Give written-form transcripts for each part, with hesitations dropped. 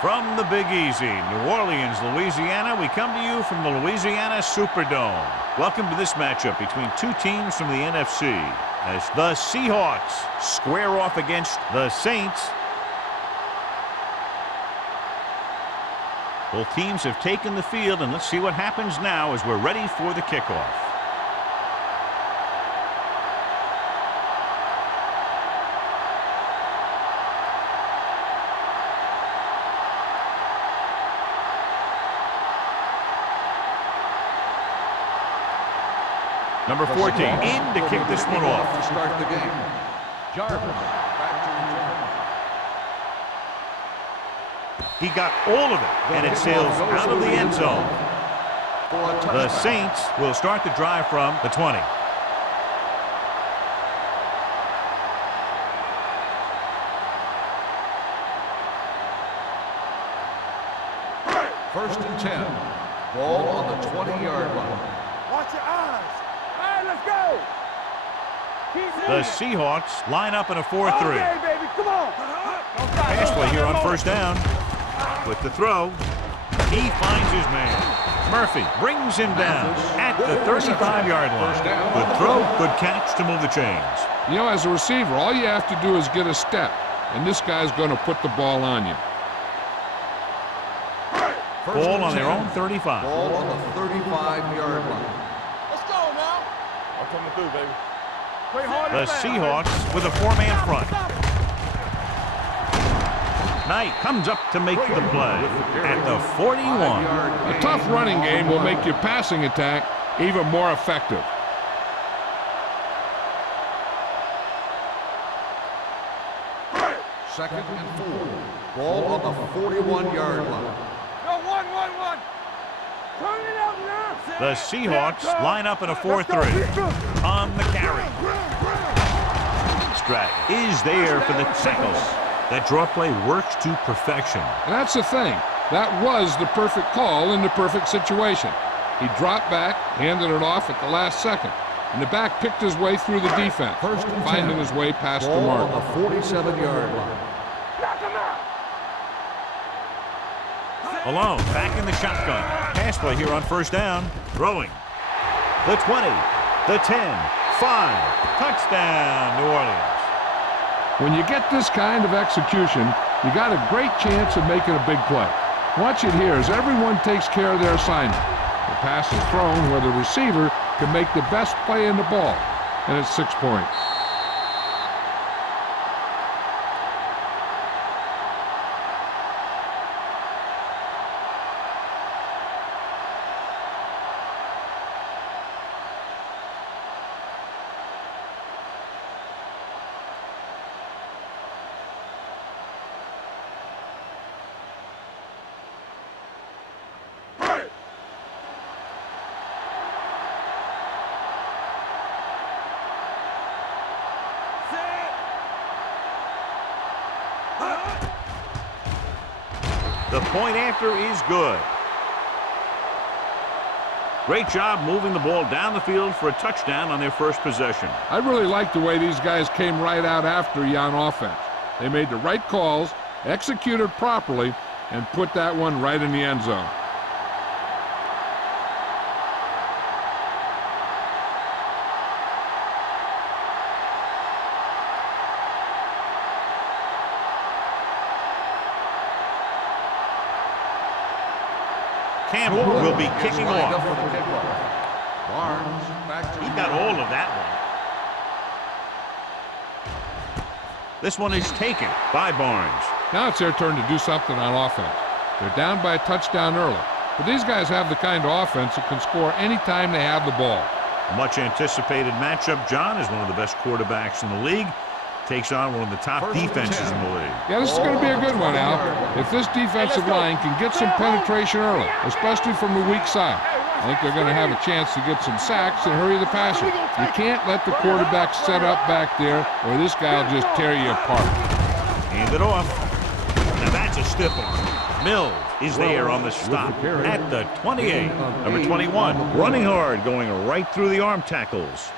From the Big Easy, New Orleans, Louisiana, we come to you from the Louisiana Superdome. Welcome to this matchup between two teams from the NFC as the Seahawks square off against the Saints. Both teams have taken the field, and let's see what happens now as we're ready for the kickoff. Number 14 in to kick this one off. To start the game. Jarvis back to return. He got all of it, and it sails out of the end zone. The Saints will start the drive from the 20. First and 10. Ball on the 20-yard line. Watch your eyes. All right, let's go. The Seahawks line up in a 4-3. Okay, baby, come on. Pass play here on first down. With the throw, he finds his man. Murphy brings him down at the 35-yard line. Good throw, good catch to move the chains. You know, as a receiver, all you have to do is get a step, and this guy's going to put the ball on you. Ball on their own 35. Ball on the 35-yard line. Let's go now. I'm coming through, baby. Play hard. The Seahawks with a four-man front. Knight comes up to make the play at the 41. A tough running game will make your passing attack even more effective. Second and 4. Ball on the 41-yard line. Go, one. Turn it up now. The Seahawks line up in a 4-3. On the carry. Stratton is there for the tackle. That draw play works to perfection. And that's the thing. That was the perfect call in the perfect situation. He dropped back, handed it off at the last second, and the back picked his way through the defense, finding his way past the mark. Ball on the 47-yard line. Malone back in the shotgun. Pass play here on first down. Throwing. The 20, the 10, 5. Touchdown, New Orleans. When you get this kind of execution, you got a great chance of making a big play. Watch it here as everyone takes care of their assignment. The pass is thrown where the receiver can make the best play in the ball, and it's 6 points. The point after is good. Great job moving the ball down the field for a touchdown on their first possession. I really like the way these guys came right out after you on offense. They made the right calls, executed properly, and put that one right in the end zone. Campbell will be kicking off. Barnes back to He got all of that one. This one is taken by Barnes. Now it's their turn to do something on offense. They're down by a touchdown early, but these guys have the kind of offense that can score anytime they have the ball. A much anticipated matchup. John is one of the best quarterbacks in the league. takes on one of the top defenses in the league. Yeah, this is going to be a good one, Al. If this defensive line can get some penetration early, especially from the weak side, I think they're going to have a chance to get some sacks and hurry the passer. You can't let the quarterback set up back there, or this guy will just tear you apart. Hand it off. Now that's a stiff arm. Mills is there on the stop at the 28. Number 21, running hard, going right through the arm tackles.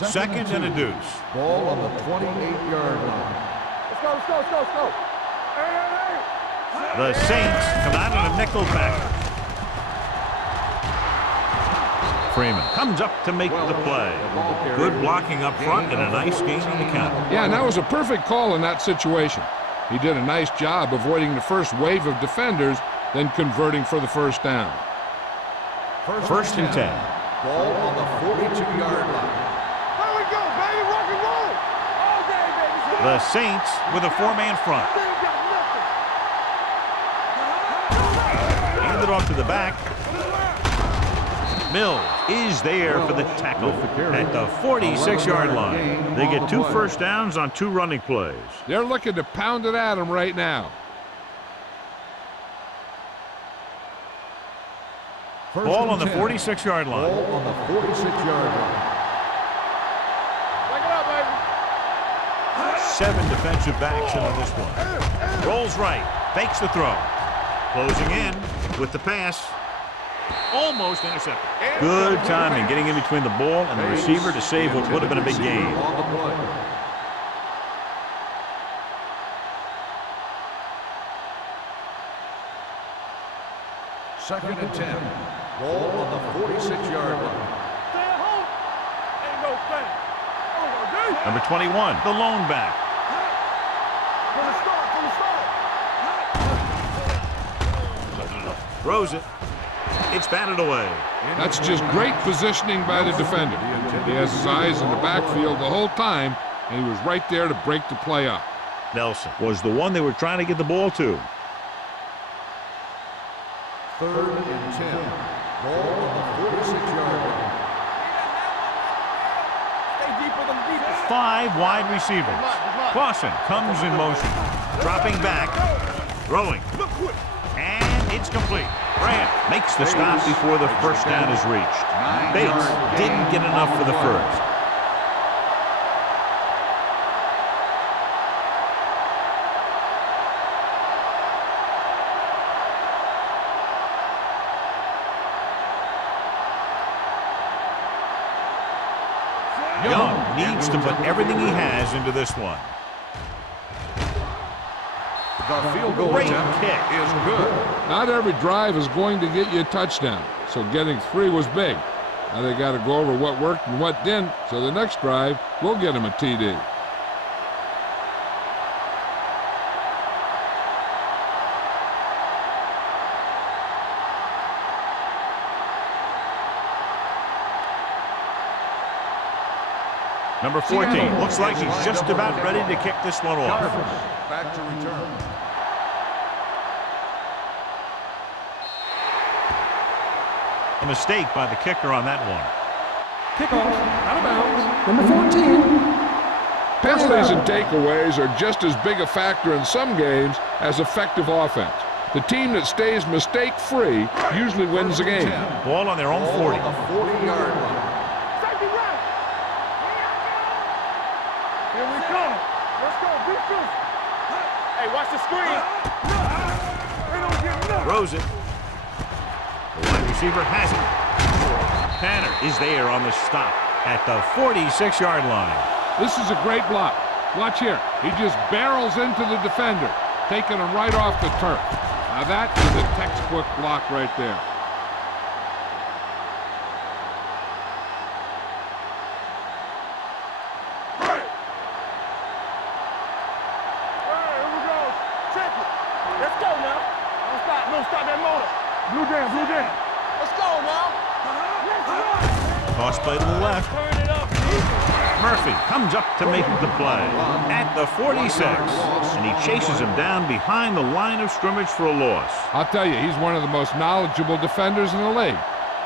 Second and a deuce. Ball on the 28-yard line. Let's go, let's go, let's go, let's go. The Saints come out on a nickel back. Freeman comes up to make the play. Good blocking up front and a nice gain on the count. Yeah, and that was a perfect call in that situation. He did a nice job avoiding the first wave of defenders, then converting for the first down. First and 10. Ball on the 42-yard line. There we go, baby, rock and roll. All day, baby. The Saints with a four-man front. Hand it off to the back. Mills is there for the tackle at the 46-yard line. They get 2 first downs on 2 running plays. They're looking to pound it at him right now. Ball on the 46-yard line. Ball on the 46-yard line. Wake it up, baby. 7 defensive backs in on this one. Rolls right, fakes the throw. Closing in with the pass. Almost intercepted. Good timing getting in between the ball and the receiver to save what would have been a big gain. On the play. Second and 10. Ball on the 46-yard line. Stay at home. Ain't no thing. Oh, dude. Number 21, the lone back. From the start, from the start. Throws it. It's batted away. That's just great positioning by the defender. He has his eyes in the backfield the whole time, and he was right there to break the play up. Nelson was the one they were trying to get the ball to. Third and 10. Ball on the 46-yard line. Stay deeper than deepest. 5 wide receivers. Clausen comes in motion. Dropping back. Throwing. Look quick. And it's complete. Grant makes the stop before the first down is reached. Bates didn't get enough for the first. Young needs to put everything he has into this one. The field goal Great attempt kick. is good. Not every drive is going to get you a touchdown, so getting 3 was big. Now they got to go over what worked and what didn't, so the next drive will get him a TD. Number 14 looks like he's just about ready to kick this one off. Back to return. A mistake by the kicker on that one. Kickoff, out of bounds, number 14. Penalties and takeaways are just as big a factor in some games as effective offense. The team that stays mistake-free usually wins the game. Ball on their own 40. On the 40-yard line. Safety right. Here we go. Let's go. Be fierce. Hey, watch the screen. They don't get nothing. Throws it. The wide receiver has it. Tanner is there on the stop at the 46-yard line. This is a great block. Watch here. He just barrels into the defender, taking him right off the turf. Now that is a textbook block right there. Hey, here we go. Check it. Let's go now. Don't stop that motor. Blue down, blue down. Let's go now. Let's go. Toss play to the left. Turn it up. Murphy comes up to make the play at the 46, and he chases him down behind the line of scrimmage for a loss. I'll tell you, he's one of the most knowledgeable defenders in the league.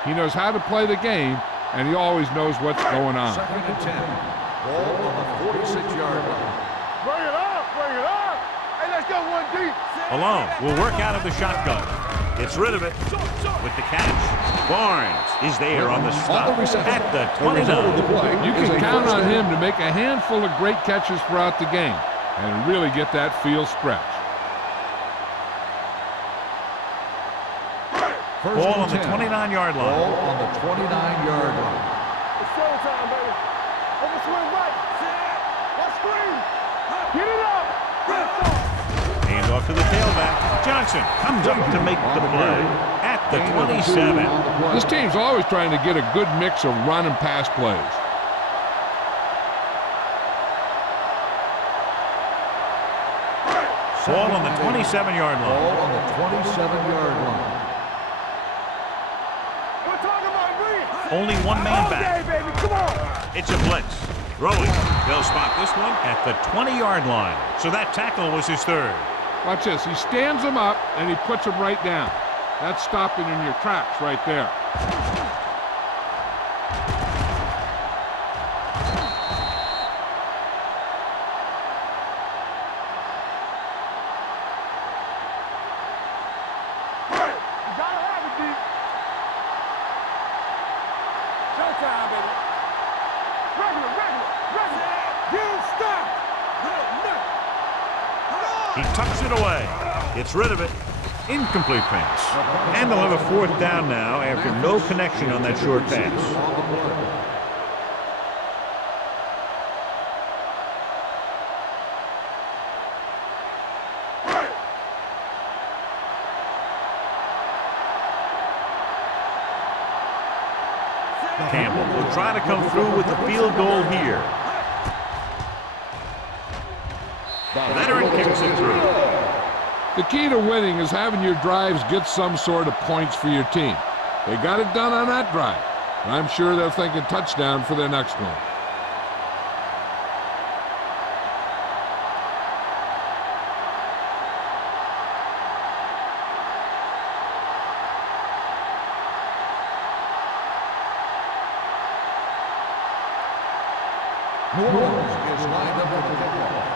He knows how to play the game, and he always knows what's going on. 2nd and 10. Ball on the 46-yard line. Bring it up, bring it up. Hey, let's go one deep. Malone will work out of the shotgun. Gets rid of it with the catch. Barnes is there on the stop at the 29. You can count on him to make a handful of great catches throughout the game and really get that field stretch. Ball on the 29-yard line. Ball on the 29-yard line. It's showtime, baby. Over swing right. Let's screen. Get it up. Hand off to the tailback. Johnson comes up to make the play at the 27. This team's always trying to get a good mix of run and pass plays. Ball on the 27-yard line. Ball on the 27-yard line. We're talking about green. Only one man back. Okay, baby, come on. It's a blitz. Throwing. They'll spot this one at the 20-yard line. So that tackle was his third. Watch this. He stands him up, and he puts him right down. That's stopping in your tracks right there. You gotta have it deep. Showtime, baby. Regular. Get stopped. He tucks it away. Gets rid of it. Incomplete pass. And they'll have a fourth down now after no connection on that short pass. Campbell will try to come through with the field goal here. Veteran kicks it through. The key to winning is having your drives get some sort of points for your team. They got it done on that drive. And I'm sure they're thinking touchdown for their next one. New Orleans is lined up with the kickoff.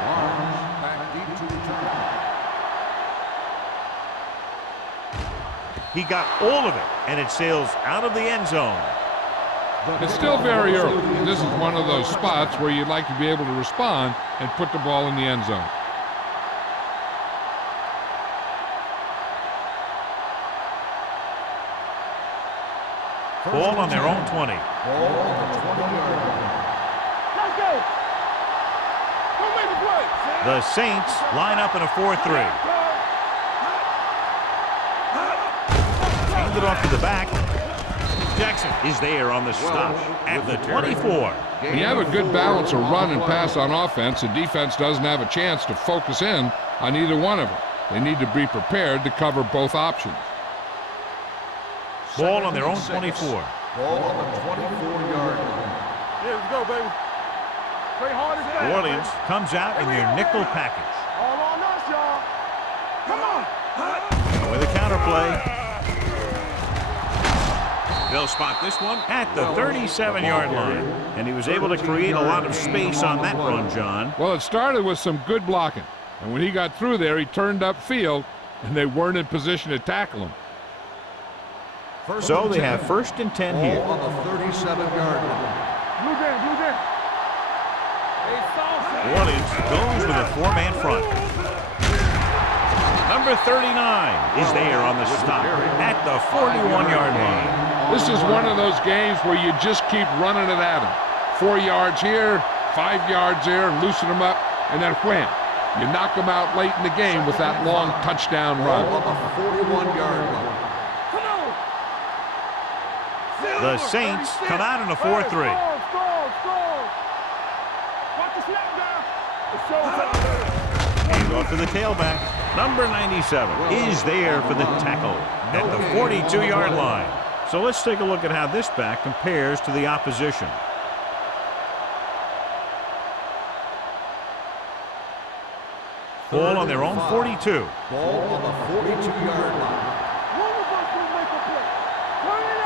Barnes back deep to return. He got all of it, and it sails out of the end zone. It's still very early. This is one of those spots where you'd like to be able to respond and put the ball in the end zone. Ball on their own 20. Ball on the 20-yard line. Let's go. Don't make the play. The Saints line up in a 4-3. Hand it off to the back. Jackson is there on the stop at the 24. When you have a good balance of run and pass on offense, the defense doesn't have a chance to focus in on either one of them. They need to be prepared to cover both options. Ball on their own 24. Ball on the 24-yard line. Yeah, let's go, baby. Play hard as fast. New Orleans comes out in their nickel package. All on us, y'all. Come on. With a counterplay. They'll spot this one at the 37-yard line. And he was able to create a lot of space on that run, John. Well, it started with some good blocking. And when he got through there, he turned upfield, and they weren't in position to tackle him. So they have 1st and 10 here. Ball on the 37-yard line. Blue game. New Orleans goes with a 4-man front. Number 39 is there on the stop at the 41-yard line. This is one of those games where you just keep running it at him. 4 yards here, 5 yards there, and loosen them up, and then wham. You knock them out late in the game with that long touchdown run. Ball on the 41-yard line. The Saints come out in a 4-3. Score. Watch the snap down. It's showtime. Hand off to the tailback. Number 97 is there for the tackle at the 42-yard line. So let's take a look at how this back compares to the opposition. Ball on their own 42. Ball on the 42-yard line. One of us will make a play. Turn it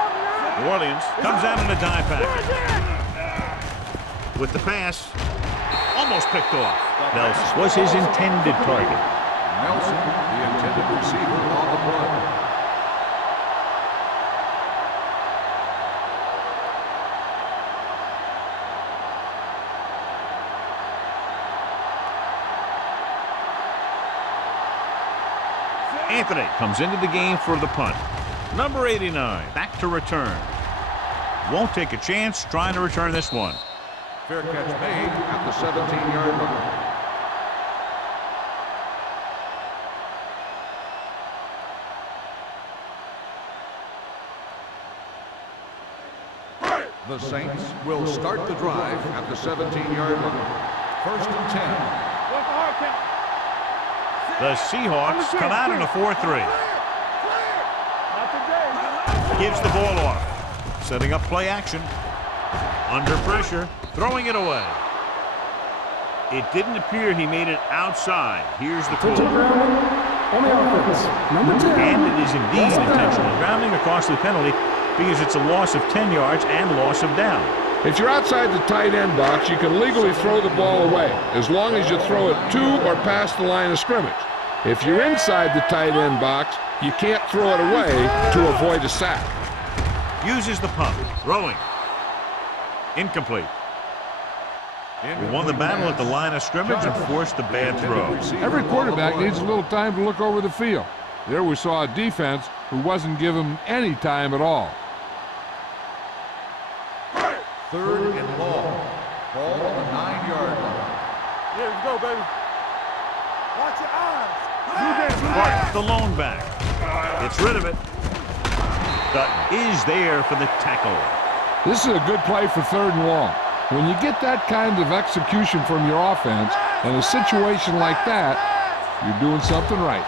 New Orleans comes out in a dive package. With the pass, almost picked off. Nelson was his intended target. Nelson, the intended receiver on the play. Anthony comes into the game for the punt. Number 89, back to return. Won't take a chance trying to return this one. Fair catch made at the 17-yard line. The Saints will start the drive at the 17-yard line. 1st and 10. What's the hard count? The Seahawks come out in a 4-3. Not today. Gives the ball off. Setting up play action. Under pressure. Throwing it away. It didn't appear he made it outside. Here's the call. On the offense, number 10. And it is indeed intentional grounding, a costly penalty because it's a loss of 10 yards and loss of down. If you're outside the tight end box, you can legally throw the ball away as long as you throw it to or past the line of scrimmage. If you're inside the tight end box, you can't throw it away to avoid a sack. Uses the pump. Throwing. Incomplete. He won the battle at the line of scrimmage and forced the bad throw. Every quarterback needs a little time to look over the field. There we saw a defense who wasn't given any time at all. 3rd and long. Ball on the 9-yard line. Here we go, baby. Watch your eyes. Clark, the lone back. Gets rid of it. Dutton is there for the tackle. This is a good play for 3rd and long. When you get that kind of execution from your offense in a situation like that, you're doing something right.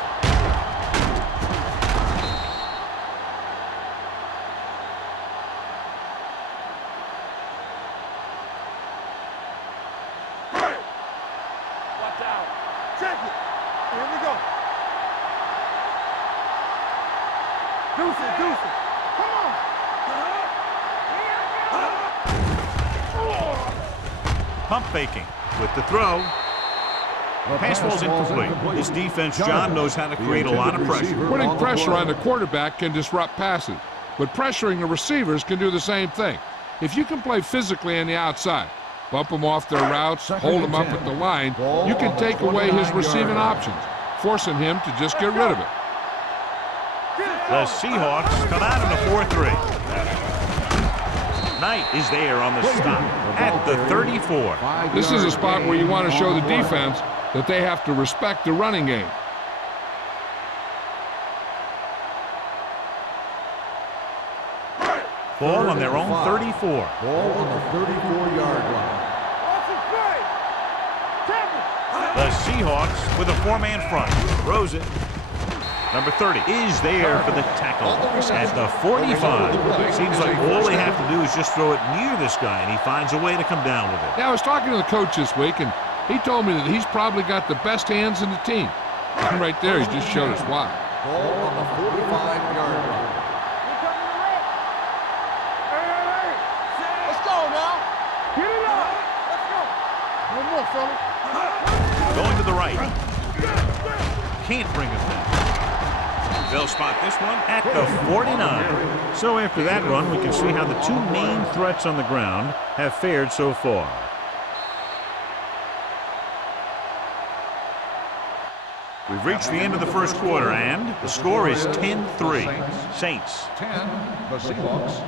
Watch out. Check it. Here we go. Deuce it, deuce it. Come on. Pump faking with the throw. Pass ball's incomplete. This defense, John, knows how to create a lot of pressure. Putting pressure on the quarterback can disrupt passes, but pressuring the receivers can do the same thing. If you can play physically on the outside, bump them off their routes, hold them up at the line, you can take away his receiving options, forcing him to just get rid of it. The Seahawks come out in a 4-3. Knight is there on the stop at the 34. This is a spot where you want to show the defense that they have to respect the running game. Ball on their own 34. Ball on the 34-yard line. Watch it play. Tackle. The Seahawks with a 4-man front. Throws it. Number 30 is there for the tackle at the 45. Seems like all they have to do is just throw it near this guy, and he finds a way to come down with it. Yeah, I was talking to the coach this week, and he told me that he's probably got the best hands in the team. And right there, he just showed us why. Ball on the 45-yard line. Let's go now. Get it up. Let's go. One more, fella. Going to the right. Can't bring him down. They'll spot this one at the 49. So after that run, we can see how the two main threats on the ground have fared so far. We've reached the end of the first quarter, and the score is 10-3. Saints. 10, the Seahawks.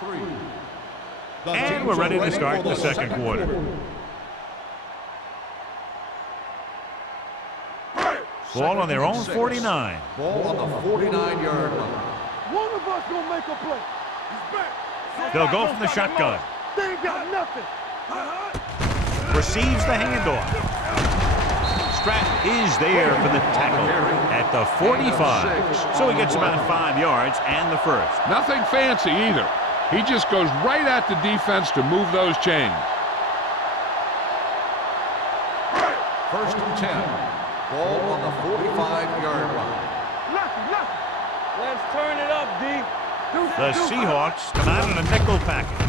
3. And we're ready to start the second quarter. Ball on their own 49. Ball on the 49-yard line. One of us gonna make a play. He's back. They'll go from the shotgun. They ain't got nothing. Receives the handoff. Stratton is there for the tackle at the 45. So he gets about 5 yards and the first. Nothing fancy either. He just goes right at the defense to move those chains. 1st and 10. Ball on the 45-yard line. Lucky. Let's turn it up, D. The Seahawks come out in a nickel package.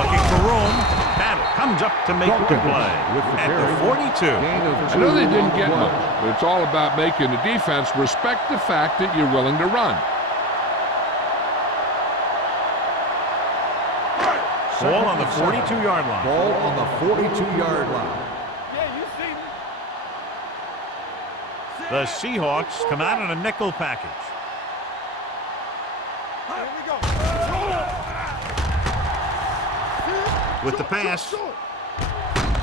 Looking for room. Battle comes up to make the play at the 42. I know they didn't get much, but it's all about making the defense respect the fact that you're willing to run. Ball on the 42-yard line. Ball on the 42-yard line. Yeah, you see me. The Seahawks come out in a nickel package. Here we go. With the pass.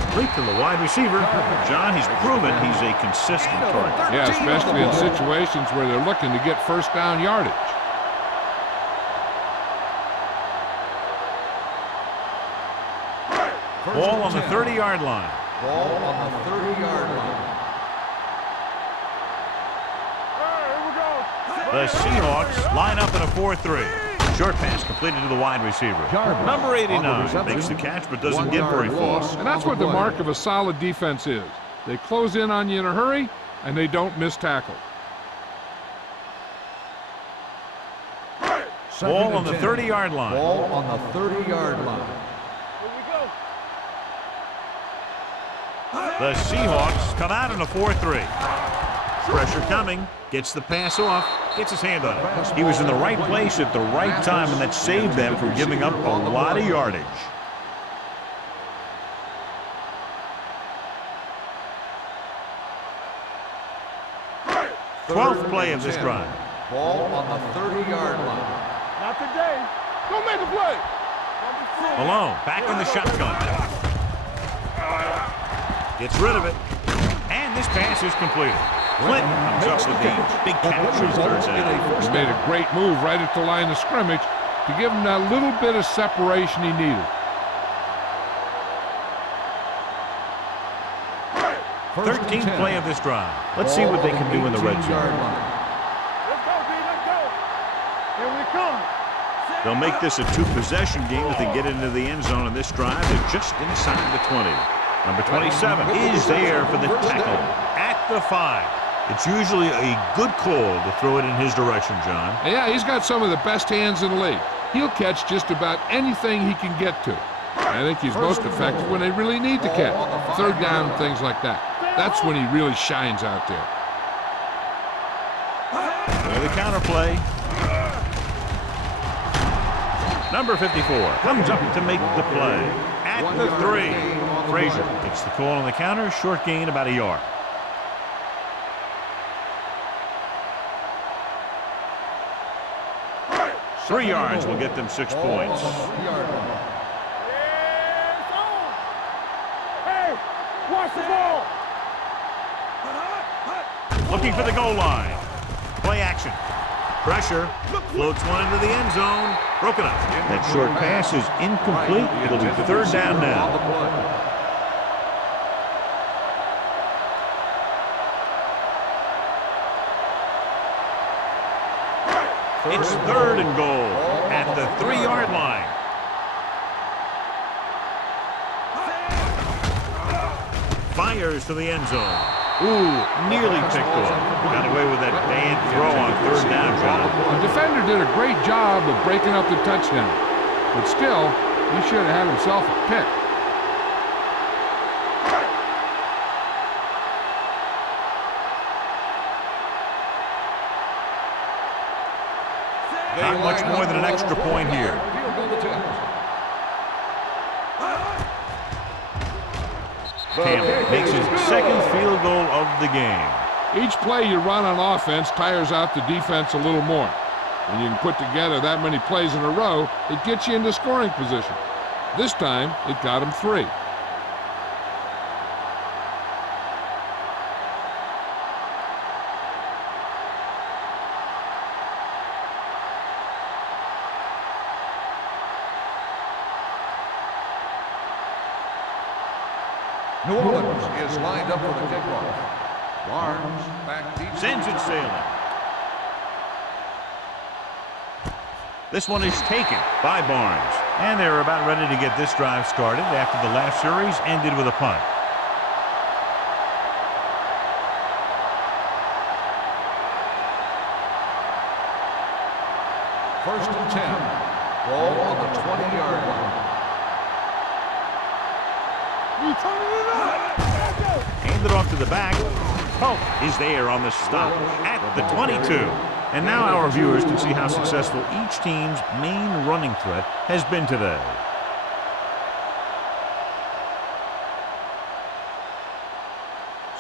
Complete to the wide receiver. John, he's proven he's a consistent target. Yeah, especially in situations where they're looking to get first down yardage. Ball on the 30-yard line. Ball on the 30-yard line. Here we go. The Seahawks line up in a 4-3. Short pass completed to the wide receiver. Number 89 makes the catch but doesn't get very far. And that's what the mark of a solid defense is. They close in on you in a hurry, and they don't miss tackle. Ball on the 30-yard line. Ball on the 30-yard line. Here we go. The Seahawks come out in a 4-3. Pressure coming. Gets the pass off. Gets his hand on it. He was in the right place at the right time, and that saved them from giving up a lot of yardage. Twelfth play of this drive. Ball on the 30-yard line. Not today. Go make a play. Malone back in the shotgun. Gets rid of it. And this pass is completed. Clinton comes up with the big catch on third down. He made a great move right at the line of scrimmage to give him that little bit of separation he needed. 13th play of this drive. Let's see what they can do in the red zone. Let's go, D. Let's go. Here we come. They'll make this a two-possession game if they get into the end zone on this drive. They're just inside the 20. Number 27 is there for the tackle at the 5. It's usually a good call to throw it in his direction, John. Yeah, he's got some of the best hands in the league. He'll catch just about anything he can get to. I think he's most effective when they really need to catch. Third down, things like that. That's when he really shines out there. The counterplay. Number 54 comes up to make the play at the 3. Frazier gets the call on the counter. Short gain, about a yard. Three yards will get them 6 points. Hey, watch the ball. Looking for the goal line. Play action. Pressure. Floats one into the end zone. Broken up. That short pass is incomplete. It'll be third down now. It's third and goal at the 3-yard line. Fires to the end zone. Ooh, nearly picked off. Got away with that bad throw on third down, John. The defender did a great job of breaking up the touchdown. But still, he should have had himself a pick. Not much more than an extra point here. Campbell makes his second field goal of the game. Each play you run on offense tires out the defense a little more. When you can put together that many plays in a row, it gets you into scoring position. This time, it got him 3. New Orleans is lined up for the kickoff. Barnes back deep. Sends it sailing. This one is taken by Barnes. And they're about ready to get this drive started after the last series ended with a punt. First and and 10. Ball on the 20-yard line. Hand it off to the back. Polk is there on the stop at the 22. And now our viewers can see how successful each team's main running threat has been today.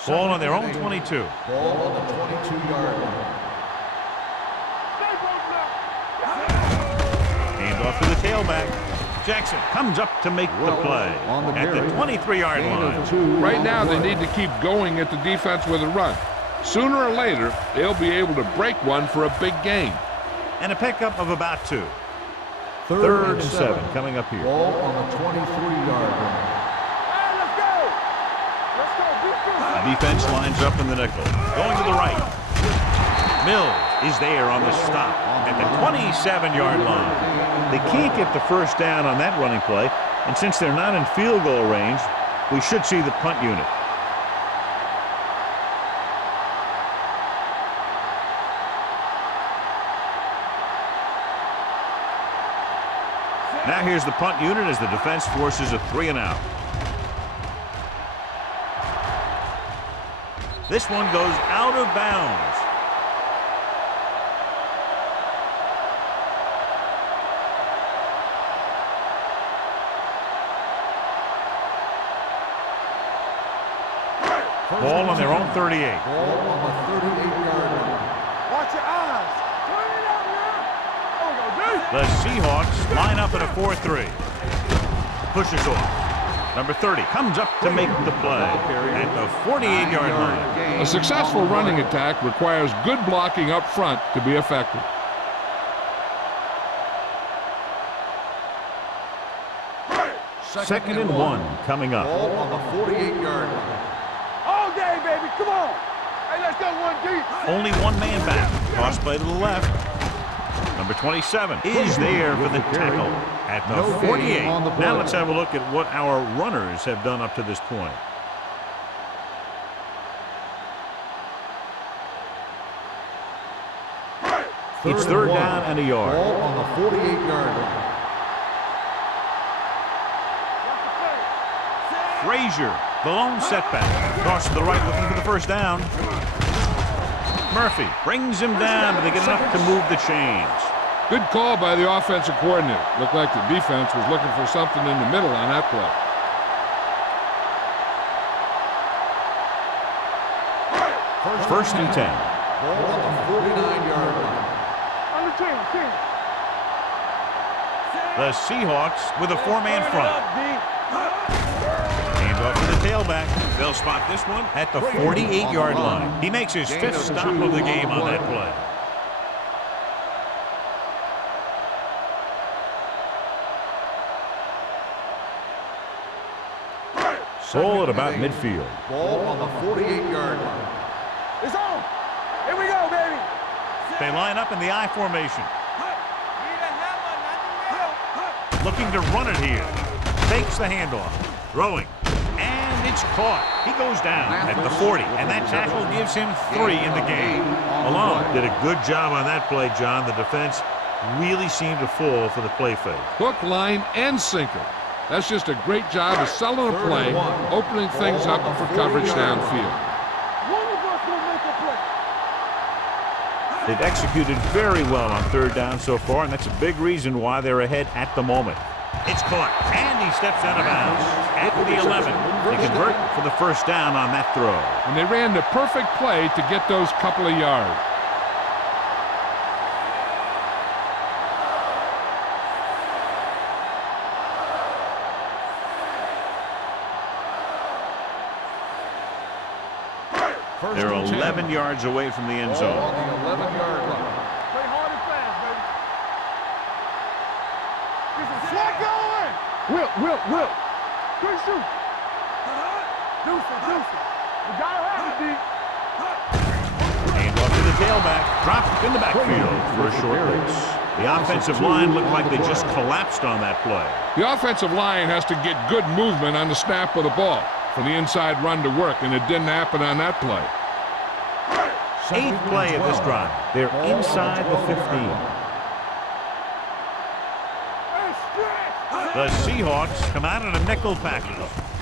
Ball on their own 22. Ball on the 22-yard line. Hand off to the tailback. Jackson comes up to make the play at the 23-yard line. Right now, they need to keep going at the defense with a run. Sooner or later, they'll be able to break one for a big gain. And a pickup of about 2. Third and 7 coming up here. Ball on the 23-yard line. The defense lines up in the nickel. Going to the right. Mills is there on the stop at the 27-yard line. They can't get the first down on that running play, and since they're not in field goal range, we should see the punt unit. Now here's the punt unit as the defense forces a 3 and out. This one goes out of bounds. Ball on their own 38. Ball on the 38-yard line. Watch your eyes. Turn it out now. The Seahawks line up in a 4-3. Pushes off. Number 30 comes up to make the play at the 48-yard line. A successful running attack requires good blocking up front to be effective. Second and 1 coming up. Ball on the 48-yard line. All day, baby. Come on. Hey, let's go one deep. Only one man back. Cross play to the left. Number 27 is there for the tackle at the 48. Now let's have a look at what our runners have done up to this point. It's third down and a yard. Ball on the 48-yard line. Frazier, the lone setback. Cross to the right looking for the first down. Murphy brings him down, but they get enough to move the chains. Good call by the offensive coordinator. Looked like the defense was looking for something in the middle on that play. First and 10. Ball on the 49-yard line. On the team. The Seahawks with a 4-man front. Hands off to the tailback. They'll spot this one at the 48-yard line. He makes his 5th stop of the game on that play. Ball at about midfield. Ball on the 48-yard line. It's on. Here we go, baby. They line up in the I formation. Looking to run it here. Takes the handoff. Throwing. And it's caught. He goes down at the 40. And that tackle gives him 3 in the game. Malone did a good job on that play, John. The defense really seemed to fall for the play fake. Hook, line, and sinker. That's just a great job of selling a play, opening things up for coverage downfield. One of us will make a play. They've executed very well on third down so far, and that's a big reason why they're ahead at the moment. It's caught, and he steps out of bounds at the 11. They convert for the first down on that throw. And they ran the perfect play to get those couple of yards. They're 11 yards away from the end zone. On the 11-yard line. Play hard and fast, baby. This is what going. Will. Good shoot. Deuce it. We gotta have it, D. Hand off to the tailback. Dropped in the backfield for a short race. The offensive line looked like they just collapsed on that play. The offensive line has to get good movement on the snap of the ball for the inside run to work, and it didn't happen on that play. 8th play of this drive. They're inside the 15. The Seahawks come out in a nickel package.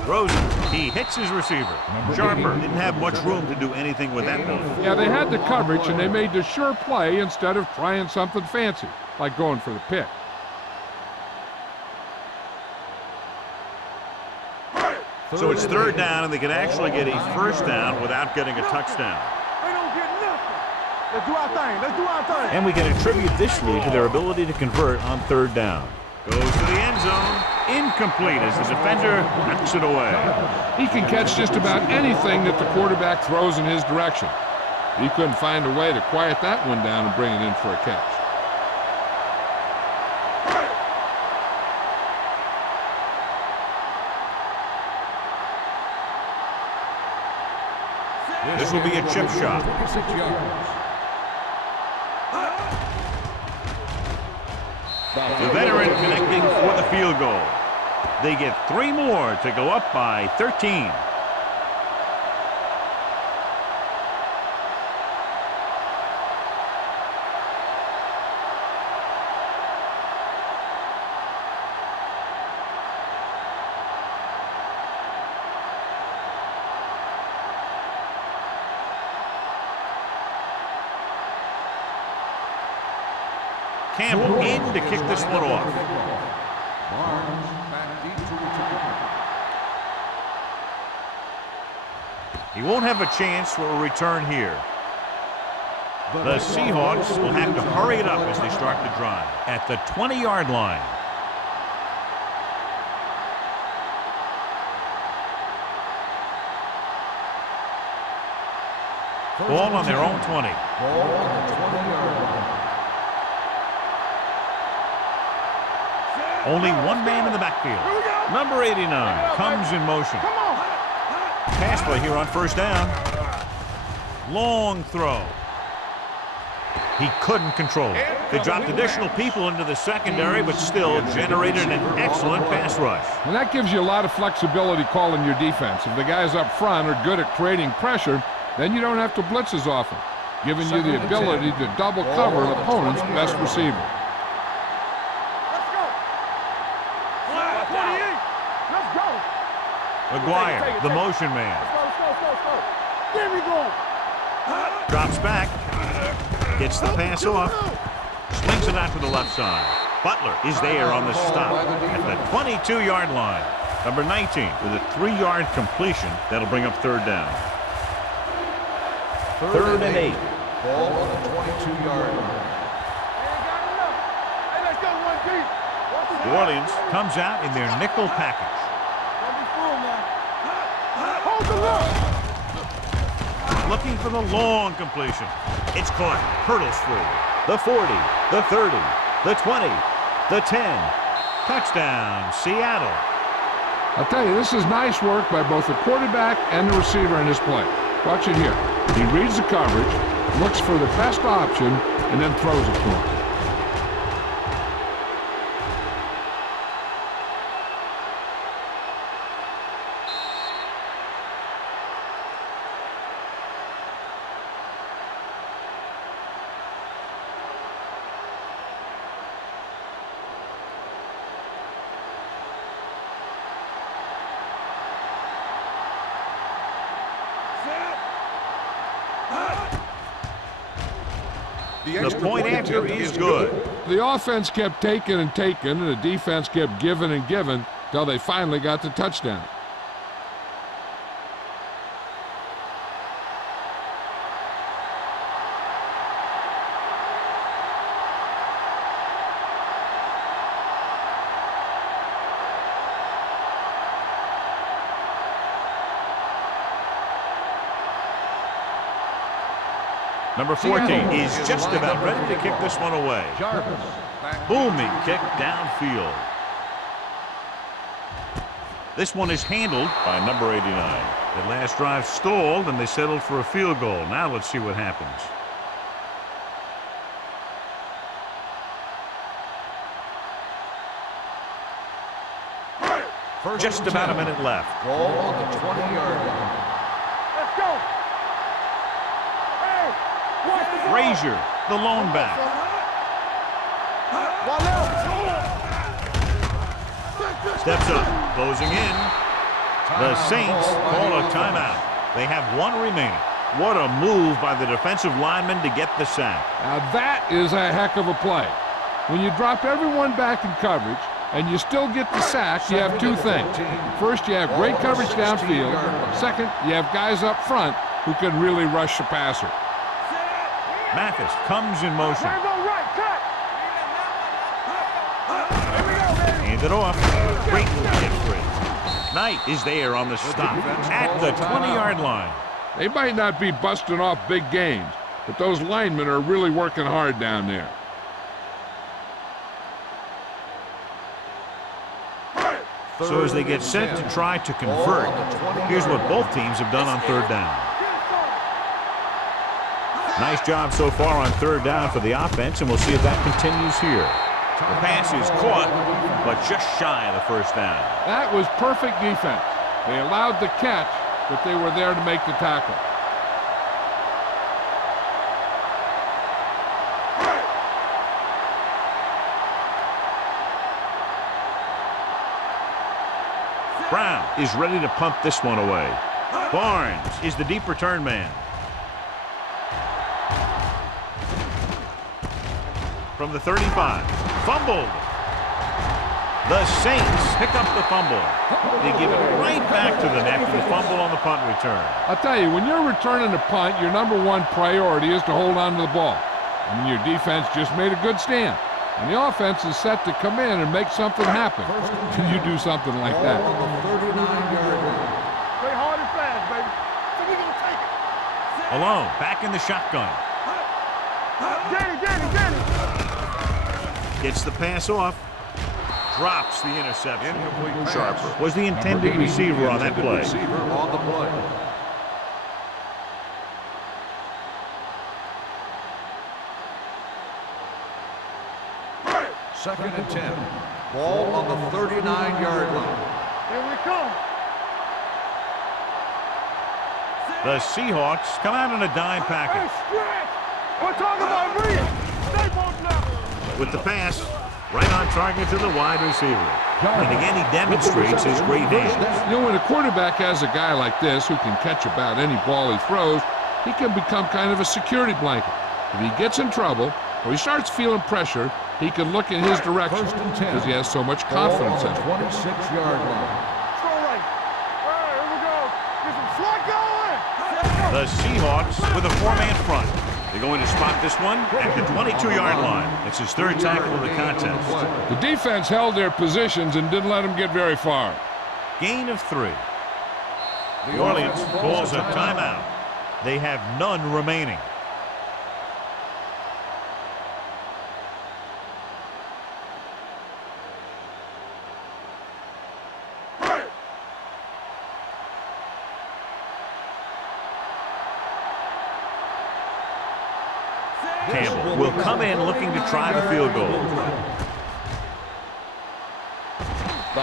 Rosen, he hits his receiver. Sharper didn't have much room to do anything with that one. Yeah, they had the coverage, and they made the sure play instead of trying something fancy, like going for the pick. So it's third down, and they can actually get a first down without getting a touchdown. They don't get nothing. Let's do our thing. Let's do our thing. And we can attribute this lead to their ability to convert on third down. Goes to the end zone. Incomplete as the defender knocks it away. He can catch just about anything that the quarterback throws in his direction. He couldn't find a way to quiet that one down and bring it in for a catch. This will be a chip shot. 6 yards. The veteran connecting for the field goal. They get 3 more to go up by 13. Campbell in to kick this one off. Barnes back deep to return. He won't have a chance for a return here. The Seahawks will have to hurry it up as they start the drive at the 20-yard line. Ball on their own 20. Ball on the 20-yard line. Only one man in the backfield. Number 89 comes in motion. Come on. Pass play here on first down. Long throw. He couldn't control it. They dropped additional people into the secondary, but still generated an excellent pass rush. And that gives you a lot of flexibility calling your defense. If the guys up front are good at creating pressure, then you don't have to blitz as often, giving you the ability to double cover an opponent's best receiver. McGuire, the motion man. There we go. Drops back. Gets the pass off. Slings it out to the left side. Butler is there on the stop at the 22-yard line. Number 19 with a 3-yard completion. That'll bring up third down. Third and 8. Ball on the 22-yard line. Hey, let's go one deep. New Orleans comes out in their nickel package. Don't be fooled now. Hold the look. Looking for the long completion. It's caught. Hurdles through. The 40, the 30, the 20, the 10. Touchdown, Seattle. I'll tell you, this is nice work by both the quarterback and the receiver in his play. Watch it here. He reads the coverage, looks for the best option, and then throws it to him. The point after is good. The offense kept taking and taking, and the defense kept giving and giving till they finally got the touchdown. Number 14 is just about ready to kick this one away. Booming kick downfield. This one is handled by number 89. The last drive stalled and they settled for a field goal. Now let's see what happens. Just about a minute left. Ball on the 20-yard line. Let's go. Hey, watch the ball. Frazier, the lone back. One left. Steps up, closing in. The Saints call a timeout. They have one remaining. What a move by the defensive lineman to get the sack. Now that is a heck of a play. When you drop everyone back in coverage and you still get the sack, you have two things. First, you have great coverage downfield. Second, you have guys up front who can really rush the passer. Mathis comes in motion. Hand it off. Great move to get free. Knight is there on the stop at the 20-yard line. They might not be busting off big gains, but those linemen are really working hard down there. So as they get set to try to convert, here's what both teams have done on third down. Nice job so far on third down for the offense, and we'll see if that continues here. The pass is caught, but just shy of the first down. That was perfect defense. They allowed the catch, but they were there to make the tackle. Brown is ready to punt this one away. Barnes is the deep return man. From the 35, fumbled. The Saints pick up the fumble. They give it right back to them after the fumble on the punt return. I'll tell you, when you're returning a punt, your number one priority is to hold on to the ball. I mean, your defense just made a good stand. And the offense is set to come in and make something happen. Can you do something like that? Play hard and fast, baby. So we gonna take it. Alone, back in the shotgun. Get it. Gets the pass off. Drops the interception. Incomplete pass. Sharper was the intended receiver on that play. Receiver on the play. Second and 10. Ball on the 39-yard line. Here we come. The Seahawks come out in a dime package. Stretch. We're talking about breathing. Stay both now. With the pass, right on target to the wide receiver. And again, he demonstrates his great hands. You know, when a quarterback has a guy like this who can catch about any ball he throws, he can become kind of a security blanket. If he gets in trouble or he starts feeling pressure, he can look in his direction because he has so much confidence in it. 26-yard line. Throw right. All right, here we go. Get some slot going. The Seahawks with a four-man front. They're going to spot this one at the 22-yard line. It's his third tackle of the contest. The defense held their positions and didn't let them get very far. Gain of 3. New Orleans calls a timeout. They have none remaining. Campbell will come in looking to try the field goal.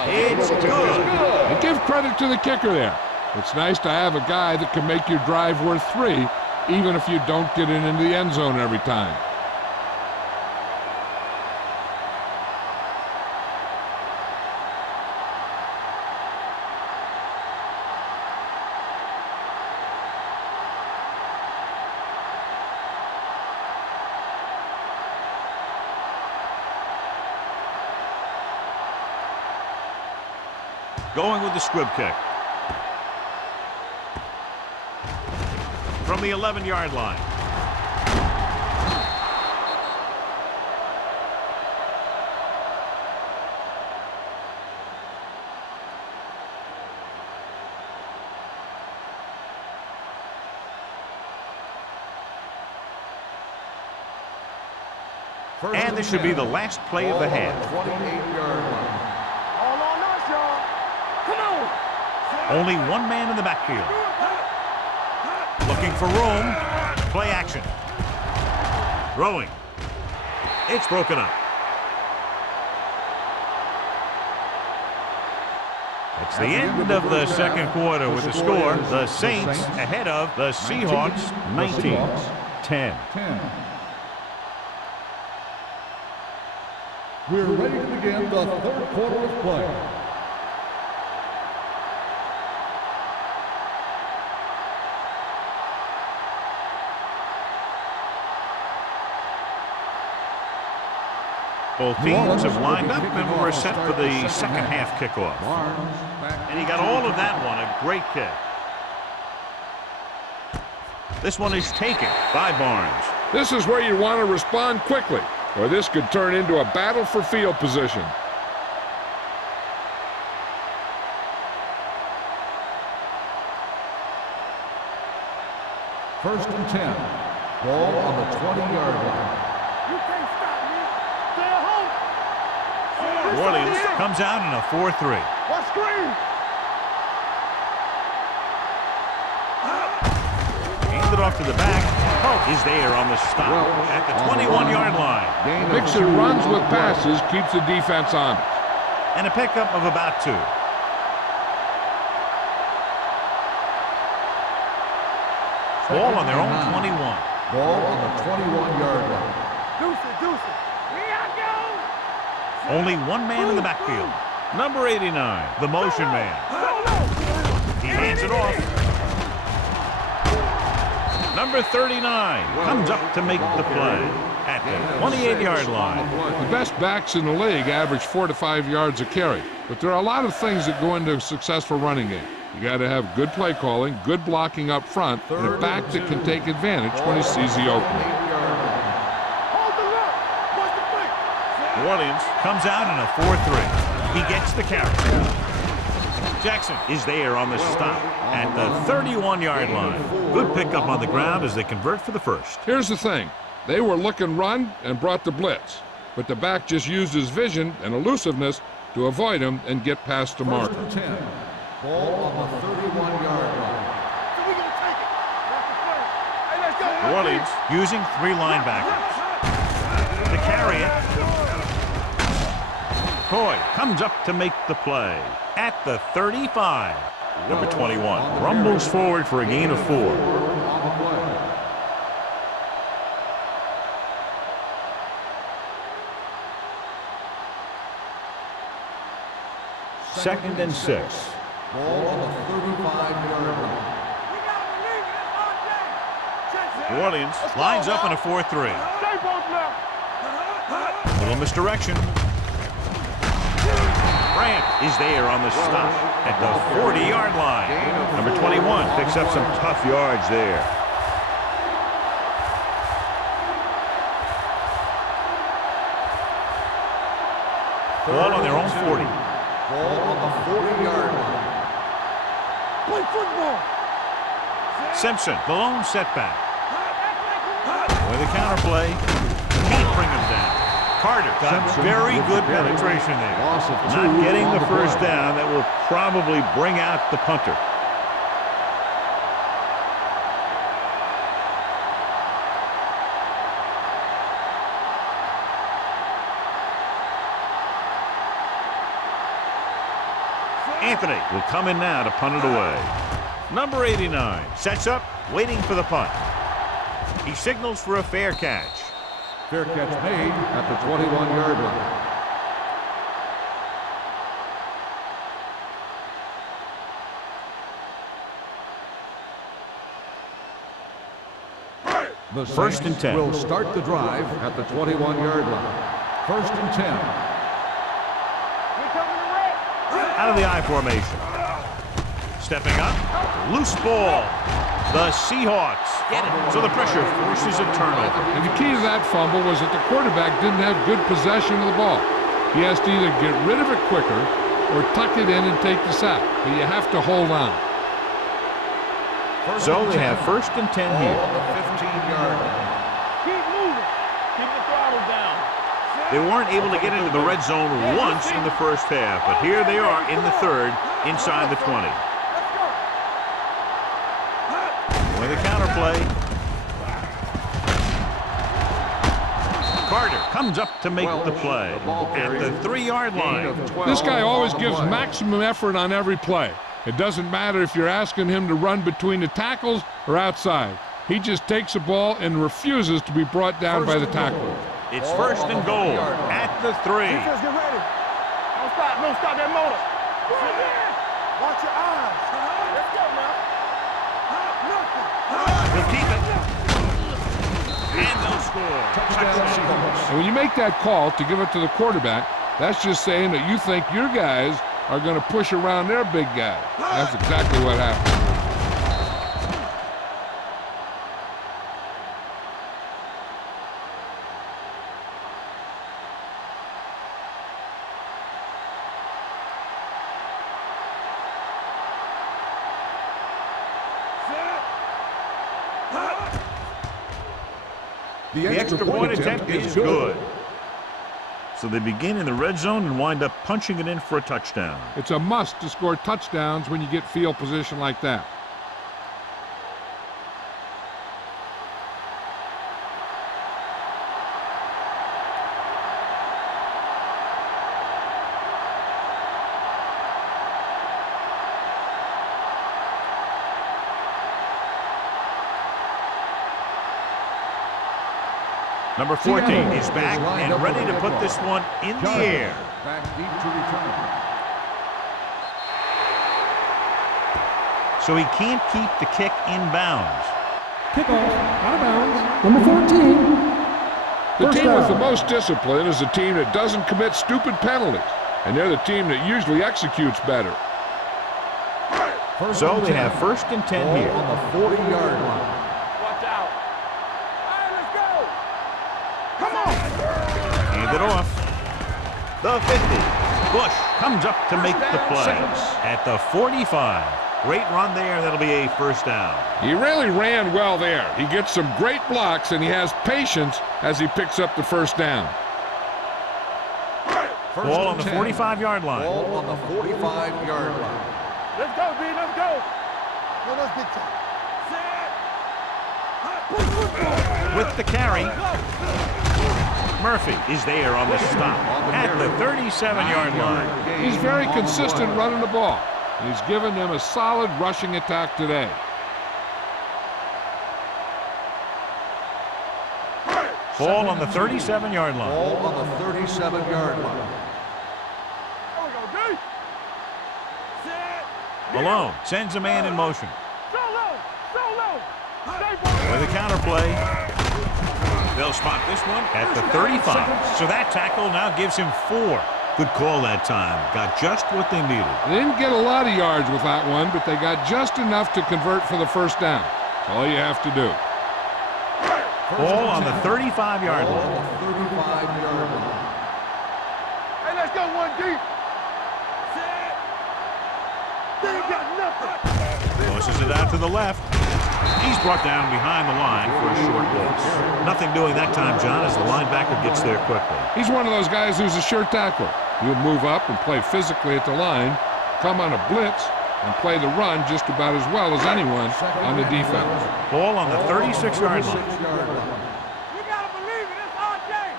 It's good. And give credit to the kicker there. It's nice to have a guy that can make your drive worth 3, even if you don't get it into the end zone every time. Going with the squib kick. From the 11-yard line. And this should be the last play of the half. 28-yard line. All on us, y'all. Come on. Only one man in the backfield. Looking for room. Play action. Throwing. It's broken up. It's the end of the second quarter with the score. The Saints ahead of the Seahawks 19-10. We're ready to begin the third quarter of play. Both teams have lined up and we're set for the second half kickoff. And he got all of that one, a great kick. This one is taken by Barnes. This is where you want to respond quickly, or this could turn into a battle for field position. First and 10. Ball on the 20-yard line. You can't stop me. Stay at home. New Orleans comes out in a 4-3. What screen? Handed off to the back. Hope is there on the stop at the 21-yard line. Mixing runs with passes keeps the defense honest. And a pickup of about 2. Ball on their own 21. Ball on the 21-yard line. Deuce it. Here I go. Only one man in the backfield. Number 89, the motion man. He hands it off. Number 39 comes up to make the play at the 28-yard line. The best backs in the league average 4 to 5 yards a carry, but there are a lot of things that go into a successful running game. You got to have good play calling, good blocking up front, and a back that can take advantage when he sees the opening. Hold the look. What's the play? New Orleans comes out in a 4-3. He gets the carry. Jackson is there on the stop at the 31-yard line. Good pickup on the ground as they convert for the first. Here's the thing. They were looking run and brought the blitz, but the back just used his vision and elusiveness to avoid him and get past the marker. First and 10. Ball on the 31-yard line. So we gonna take it. That's the play. Hey, let's go. New Orleans using 3 linebackers to carry it. Coy comes up to make the play at the 35. Number 21 rumbles forward for a gain of 4. On the play. Second and 6. Ball on the 35-yard line. We gotta believe it. It's our day. Check it. New Orleans lines up in a 4-3. Stay both now. Little misdirection. Grant is there on the stop at the 40-yard line. Number 21 picks up some tough yards there. Ball on their own 40. Ball on the 40-yard line. Play football. Simpson, the lone setback. With a counter play, can't bring him down. Carter got very good penetration there. Not getting the first down. That will probably bring out the punter. Anthony will come in now to punt it away. Number 89 sets up, waiting for the punt. He signals for a fair catch. Fair catch made at the 21-yard line. The First and 10. will start the drive at the 21-yard line. First and 10. Here coming the red. Out of the I formation. Stepping up, loose ball. The Seahawks get it. So the pressure forces a turnover. And the key to that fumble was that the quarterback didn't have good possession of the ball. He has to either get rid of it quicker or tuck it in and take the sack. But you have to hold on. So they have first and 10 Ball here. on the 15-yard line. Keep moving. Keep the throttle down. They weren't able to get into the red zone once in the first half, but here they are in the third, inside the 20. Let's go. With a counter play. Carter comes up to make the play at the 3-yard line. This guy always gives maximum effort on every play. It doesn't matter if you're asking him to run between the tackles or outside. He just takes the ball and refuses to be brought down by the tackler. It's first and goal at the 3. Defense, get ready. Don't stop that motor. Watch your eyes. Let's go now. Nothing. He'll keep it. And they'll score. Touchdown Seahawks. And when you make that call to give it to the quarterback, that's just saying that you think your guys are going to push around their big guy. That's exactly what happened. The extra point attempt is good. So they begin in the red zone and wind up punching it in for a touchdown. It's a must to score touchdowns when you get field position like that. Number 14 is back and ready to put this one in the air. Back deep to return. So he can't keep the kick in bounds. Kickoff, out of bounds. Number 14. The First team down. with the most discipline is the team that doesn't commit stupid penalties. And they're the team that usually executes better. So they have 1st and 10 here. On the 40-yard line. Watch out. All right, let's go. Come on. Hand it off. The 50. Bush comes up to make the play. At the 45. Great run there. That'll be a 1st down. He really ran well there. He gets some great blocks, and he has patience as he picks up the 1st down. Ball on the 45-yard line. Ball on the 45-yard line. Let's go, B. Let's go. No, that's big time. With the carry. Murphy is there on the stop at the 37-yard line. He's very consistent running the ball. He's given them a solid rushing attack today. Ball on the 37-yard line. Ball on the 37-yard line. There we go, D. Malone sends a man in motion. So low. So low. Stay for With a counter play. They'll spot this one at the 35. So that tackle now gives him 4. Good call that time. Got just what they needed. They didn't get a lot of yards with that one, but they got just enough to convert for the 1st down. That's all you have to do. Ball on the 35-yard Ball line. on the 35-yard line. Hey, let's go, 1D. They ain't got nothing. Tosses it out to the left. He's brought down behind the line for a short loss. Nothing doing that time, John, as the linebacker gets there quickly. He's one of those guys who's a sure tackler. He'll move up and play physically at the line, come on a blitz, and play the run just about as well as anyone on the defense. Ball on the 36-yard line. You gotta believe it. It's our game.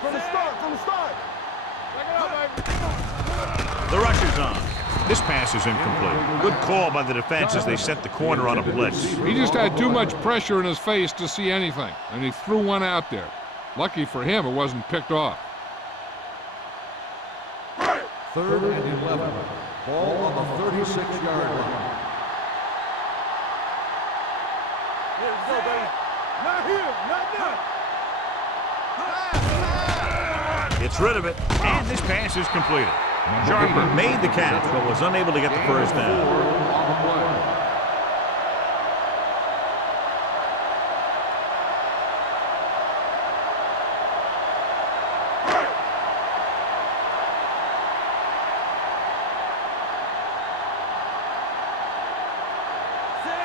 From the start. From the start. Check it out, baby. The rush is on. This pass is incomplete. Good call by the defense as they set the corner on a blitz. He just had too much pressure in his face to see anything, and he threw one out there. Lucky for him, it wasn't picked off. 3rd and 11. Ball on the 36-yard line. Here we go, baby. Not here. Not done. Gets rid of it, and this pass is completed. Sharper made the catch, but was unable to get the 1st down. On the play.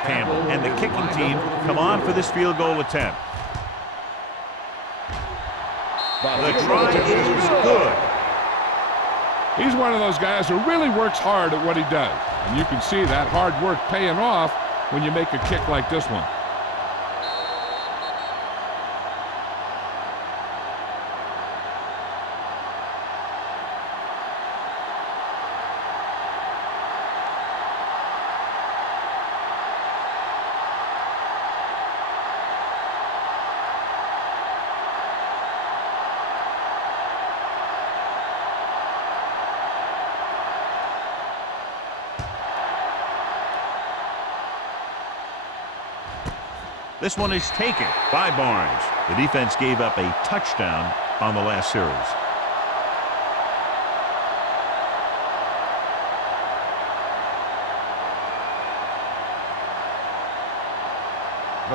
Campbell and the kicking team come on for this field goal attempt. The try is good. He's one of those guys who really works hard at what he does. And you can see that hard work paying off when you make a kick like this one. This one is taken by Barnes. The defense gave up a touchdown on the last series.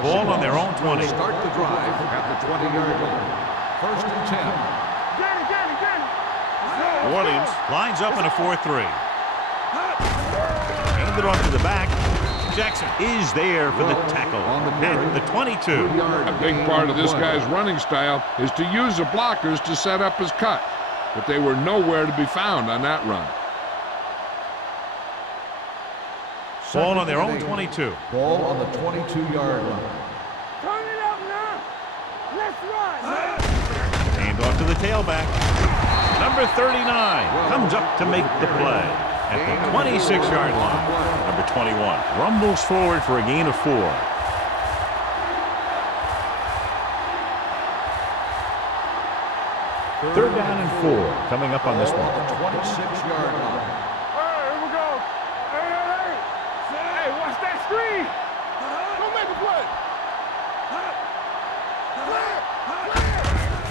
Ball on their own 20. Start the drive at the 20-yard line. First and 10. New Orleans lines up in a 4-3. Handed off to the back. Jackson is there for the tackle at the 22. A big part of this guy's running style is to use the blockers to set up his cut, but they were nowhere to be found on that run. Ball on their own 22. Ball on the 22-yard line. Turn it up now. Let's run. Hand off to the tailback. Number 39 comes up to make the play at the 26-yard line. Number 21 rumbles forward for a gain of 4. Third down and 4 coming up on this one. The 26-yard line. Hey, here we go. Hey. Hey, watch that screen. Don't make a play.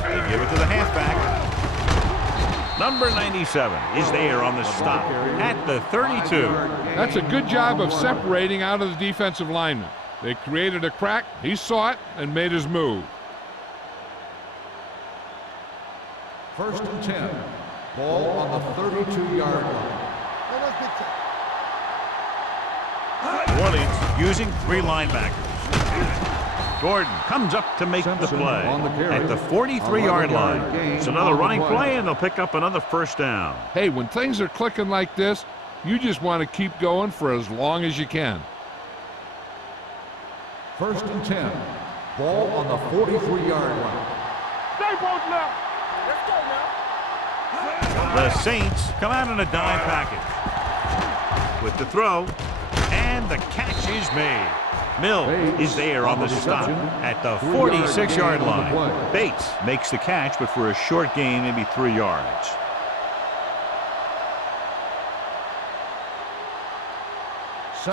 They give it to the halfback. Number 97 is there on the stop at the 32. That's a good job of separating out of the defensive lineman. They created a crack, he saw it, and made his move. First and 10. Ball on the 32-yard line. New Orleans using 3 linebackers. Gordon comes up to make the play at the 43-yard line. It's another running play, and they'll pick up another first down. Hey, when things are clicking like this, you just want to keep going for as long as you can. First and 10. Ball on the 43-yard line. Stay both now. Let's go now. The Saints come out in a dime package with the throw, and the catch is made. Mills is there on the stop at the 46-yard line. Bates makes the catch, but for a short gain, maybe 3 yards.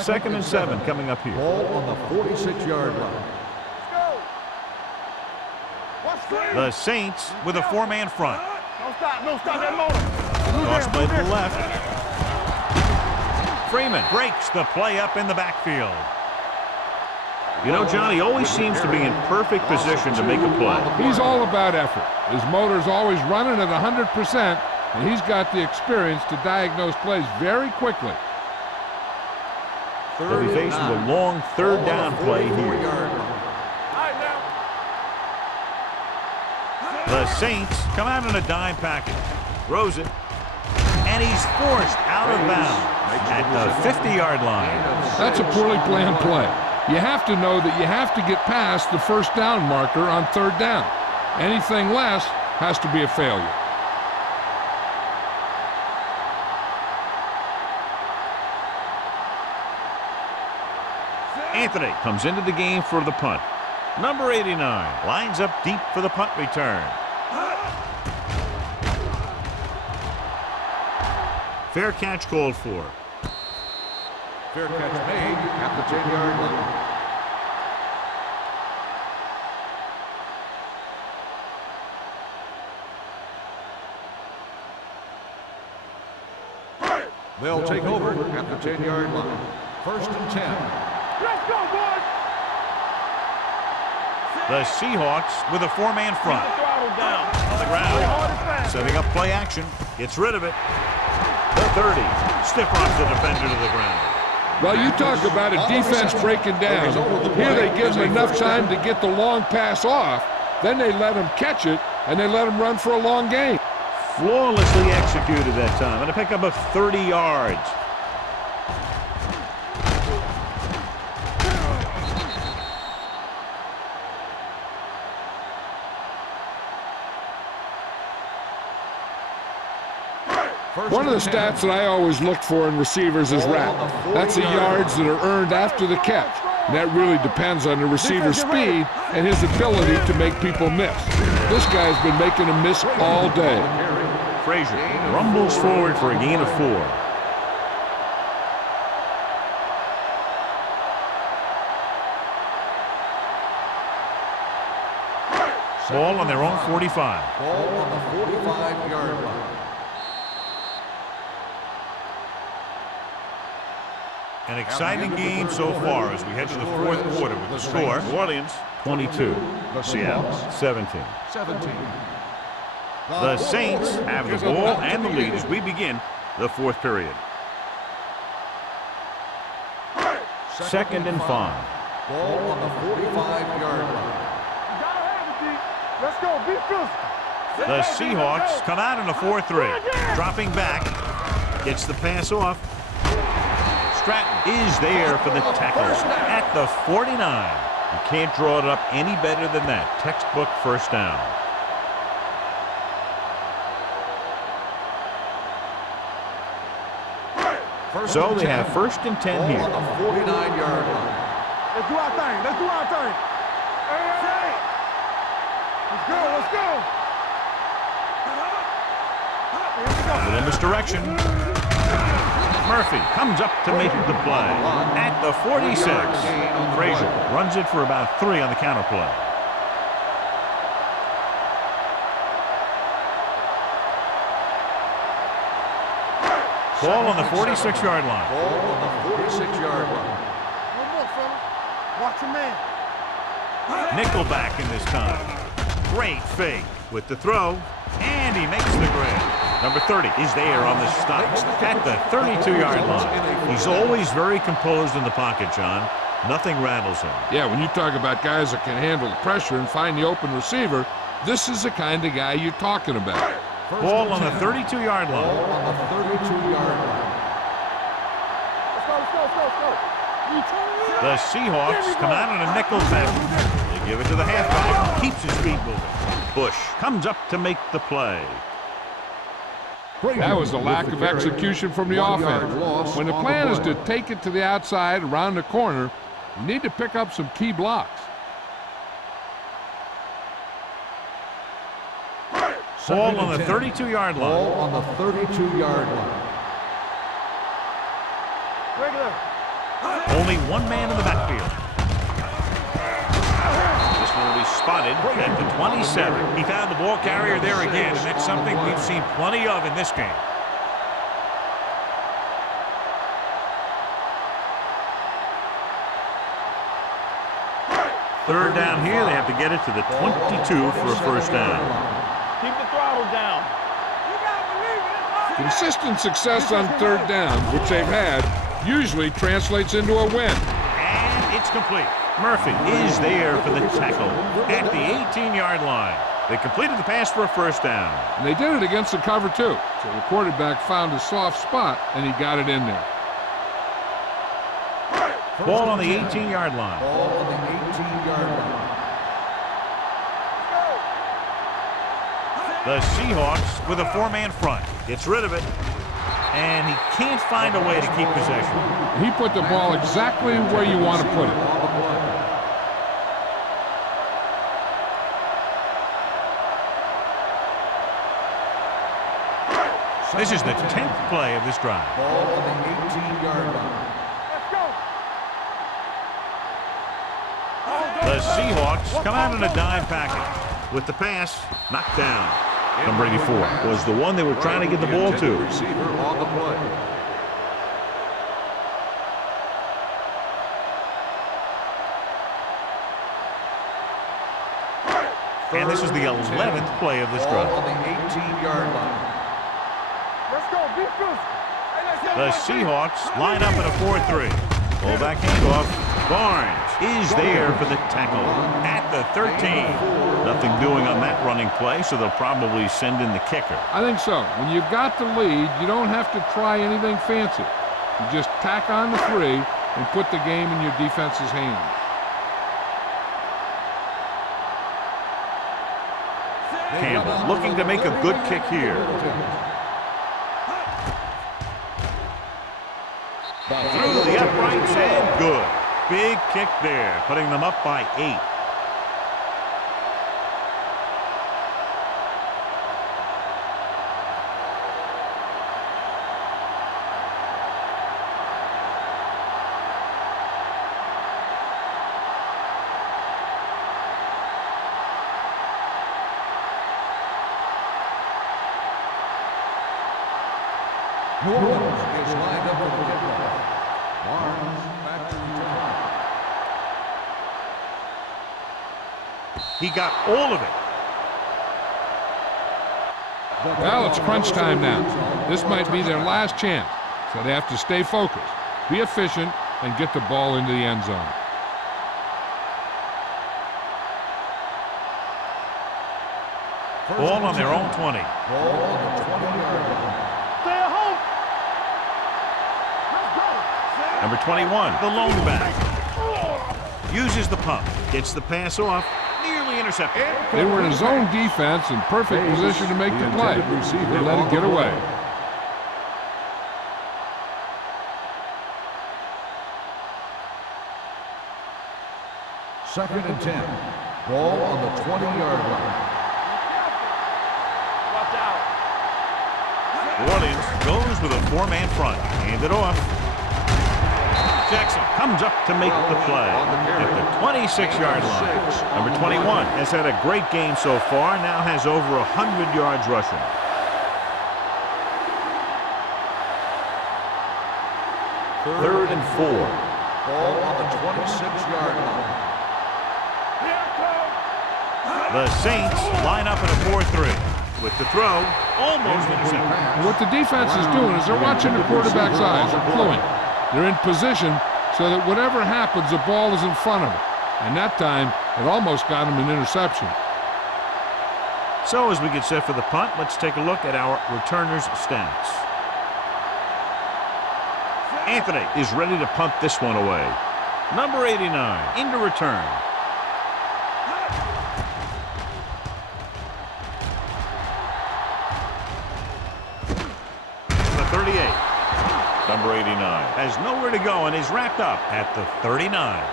Second and 7 coming up here. Ball on the 46-yard line. The Saints with a 4-man front. Don't stop that motor. Toss play to the left. Freeman breaks the play up in the backfield. You know, John, he always seems to be in perfect position to make a play. He's all about effort. His motor's always running at 100%, and he's got the experience to diagnose plays very quickly. They'll be faced with a long third down play here. The Saints come out in a dime package. Throws it. And he's forced out of bounds at the 50-yard line. That's a poorly planned play. You have to know that you have to get past the first down marker on third down. Anything less has to be a failure. Anthony comes into the game for the punt. Number 89 lines up deep for the punt return. Fair catch called for. Fair catch made at the 10-yard line. They'll take over at the 10-yard line. First and 10. Let's go, boys. The Seahawks with a 4-man front. On the ground. Setting up play action. Gets rid of it. The 30. Stiff arms the defender to the ground. Well, you talk about a defense breaking down. Here they give him enough time to get the long pass off. Then they let him catch it, and they let him run for a long gain. Flawlessly executed that time. And a pickup of 30 yards. One of the stats that I always look for in receivers is RAP. That's the yards that are earned after the catch. And that really depends on the receiver's speed and his ability to make people miss. This guy's been making them miss all day. Frazier rumbles forward for a gain of 4. Ball on their own 45. Ball on the 45-yard line. An exciting game so far as we head to the fourth quarter with the score. New Orleans 22, Seattle 17. The Saints have the ball and the lead as we begin the fourth period. 2nd and 5. Ball on the 45-yard line. Let's go. Be physical. The Seahawks come out in a 4-3. Dropping back. Gets the pass off. Stratton is there for the tackle at the 49. You can't draw it up any better than that. Textbook first down. So they have 1st and 10 here. On the 49-yard line. Let's do our thing. Let's do our thing. Hey. Let's go. Let's go. A little misdirection. Murphy comes up to make the play at the 46. Frazier runs it for about 3 on the counter play. Ball on the 46-yard line. Ball on the 46-yard line. One more, fella. Watch your man. Nickelback in this time. Great fake with the throw, and he makes the grab. Number 30 is there on the stop at the 32-yard line. He's always very composed in the pocket, John. Nothing rattles him. Yeah, when you talk about guys that can handle the pressure and find the open receiver, this is the kind of guy you're talking about. Ball on the 32-yard line. Ball on the 32-yard line. Let's go. The Seahawks come out in a nickel back. They give it to the halfback. Keeps his feet moving. Bush comes up to make the play. That was a lack of execution from the offense. When the plan is to take it to the outside, around the corner, you need to pick up some key blocks. Ball on the 32-yard line. Ball on the 32-yard line. Regular. Only one man in the backfield. This one will be spotted at the 27. He found the ball carrier there again, and that's something we've seen plenty of in this game. Third down here. They have to get it to the 22 for a first down. Keep the throttle down. Consistent success on third down, which they've had, usually translates into a win. And it's complete. Murphy is there for the tackle at the 18-yard line. They completed the pass for a first down. And they did it against the cover, too. So the quarterback found a soft spot, and he got it in there. Ball on the 18-yard line. Ball on the 18-yard line. The Seahawks with a 4-man front. Gets rid of it. And he can't find a way to keep possession. He put the ball exactly where you want to put it. This is the 10th play of this drive. Ball on the 18-yard line. Let's go. The Seahawks come out in a dime package with the pass knocked down. Number 84 was the one they were trying to get the ball to. Receiver on the play. And this is the 11th play of this Ball on drive. the 18-yard line. Let's go. Be physical. The Seahawks line up in a 4-3. Fullback handoff. Barnes is there for the tackle at the 13. Nothing doing on that running play, so they'll probably send in the kicker. I think so. When you've got the lead, you don't have to try anything fancy. You just tack on the 3 and put the game in your defense's hands. Campbell looking to make a good kick here. Through the uprights and good. Big kick there, putting them up by 8. New Orleans is lined up for the kickoff. Barnes back to return. He got all of it. Well, it's crunch time now. This might be their last chance, so they have to stay focused, be efficient, and get the ball into the end zone. Ball on their own 20. Ball on the 20-yard line. Stay at home. Number 21, the lone back. Uses the pump. Gets the pass off. Nearly intercepted. They were in a zone defense in perfect position to make the play. They let it get away. Second and 10. Ball on the 20-yard line. Watch out. New Orleans goes with a four-man front. Hand it off. Jackson comes up to make the play at the 26-yard line. Number 21 has had a great game so far, now has over 100 yards rushing. Third and 4. Ball on the 26-yard line. The Saints line up in a 4-3. With the throw, almost intercepted. And what the defense is doing is they're watching the quarterback's eyes. They're cluing. They're in position so that whatever happens, the ball is in front of them. And that time, it almost got him an interception. So as we get set for the punt, let's take a look at our returners' stats. Anthony is ready to punt this one away. Number 89 into return. The 38. Number 89 has nowhere to go and is wrapped up at the 39.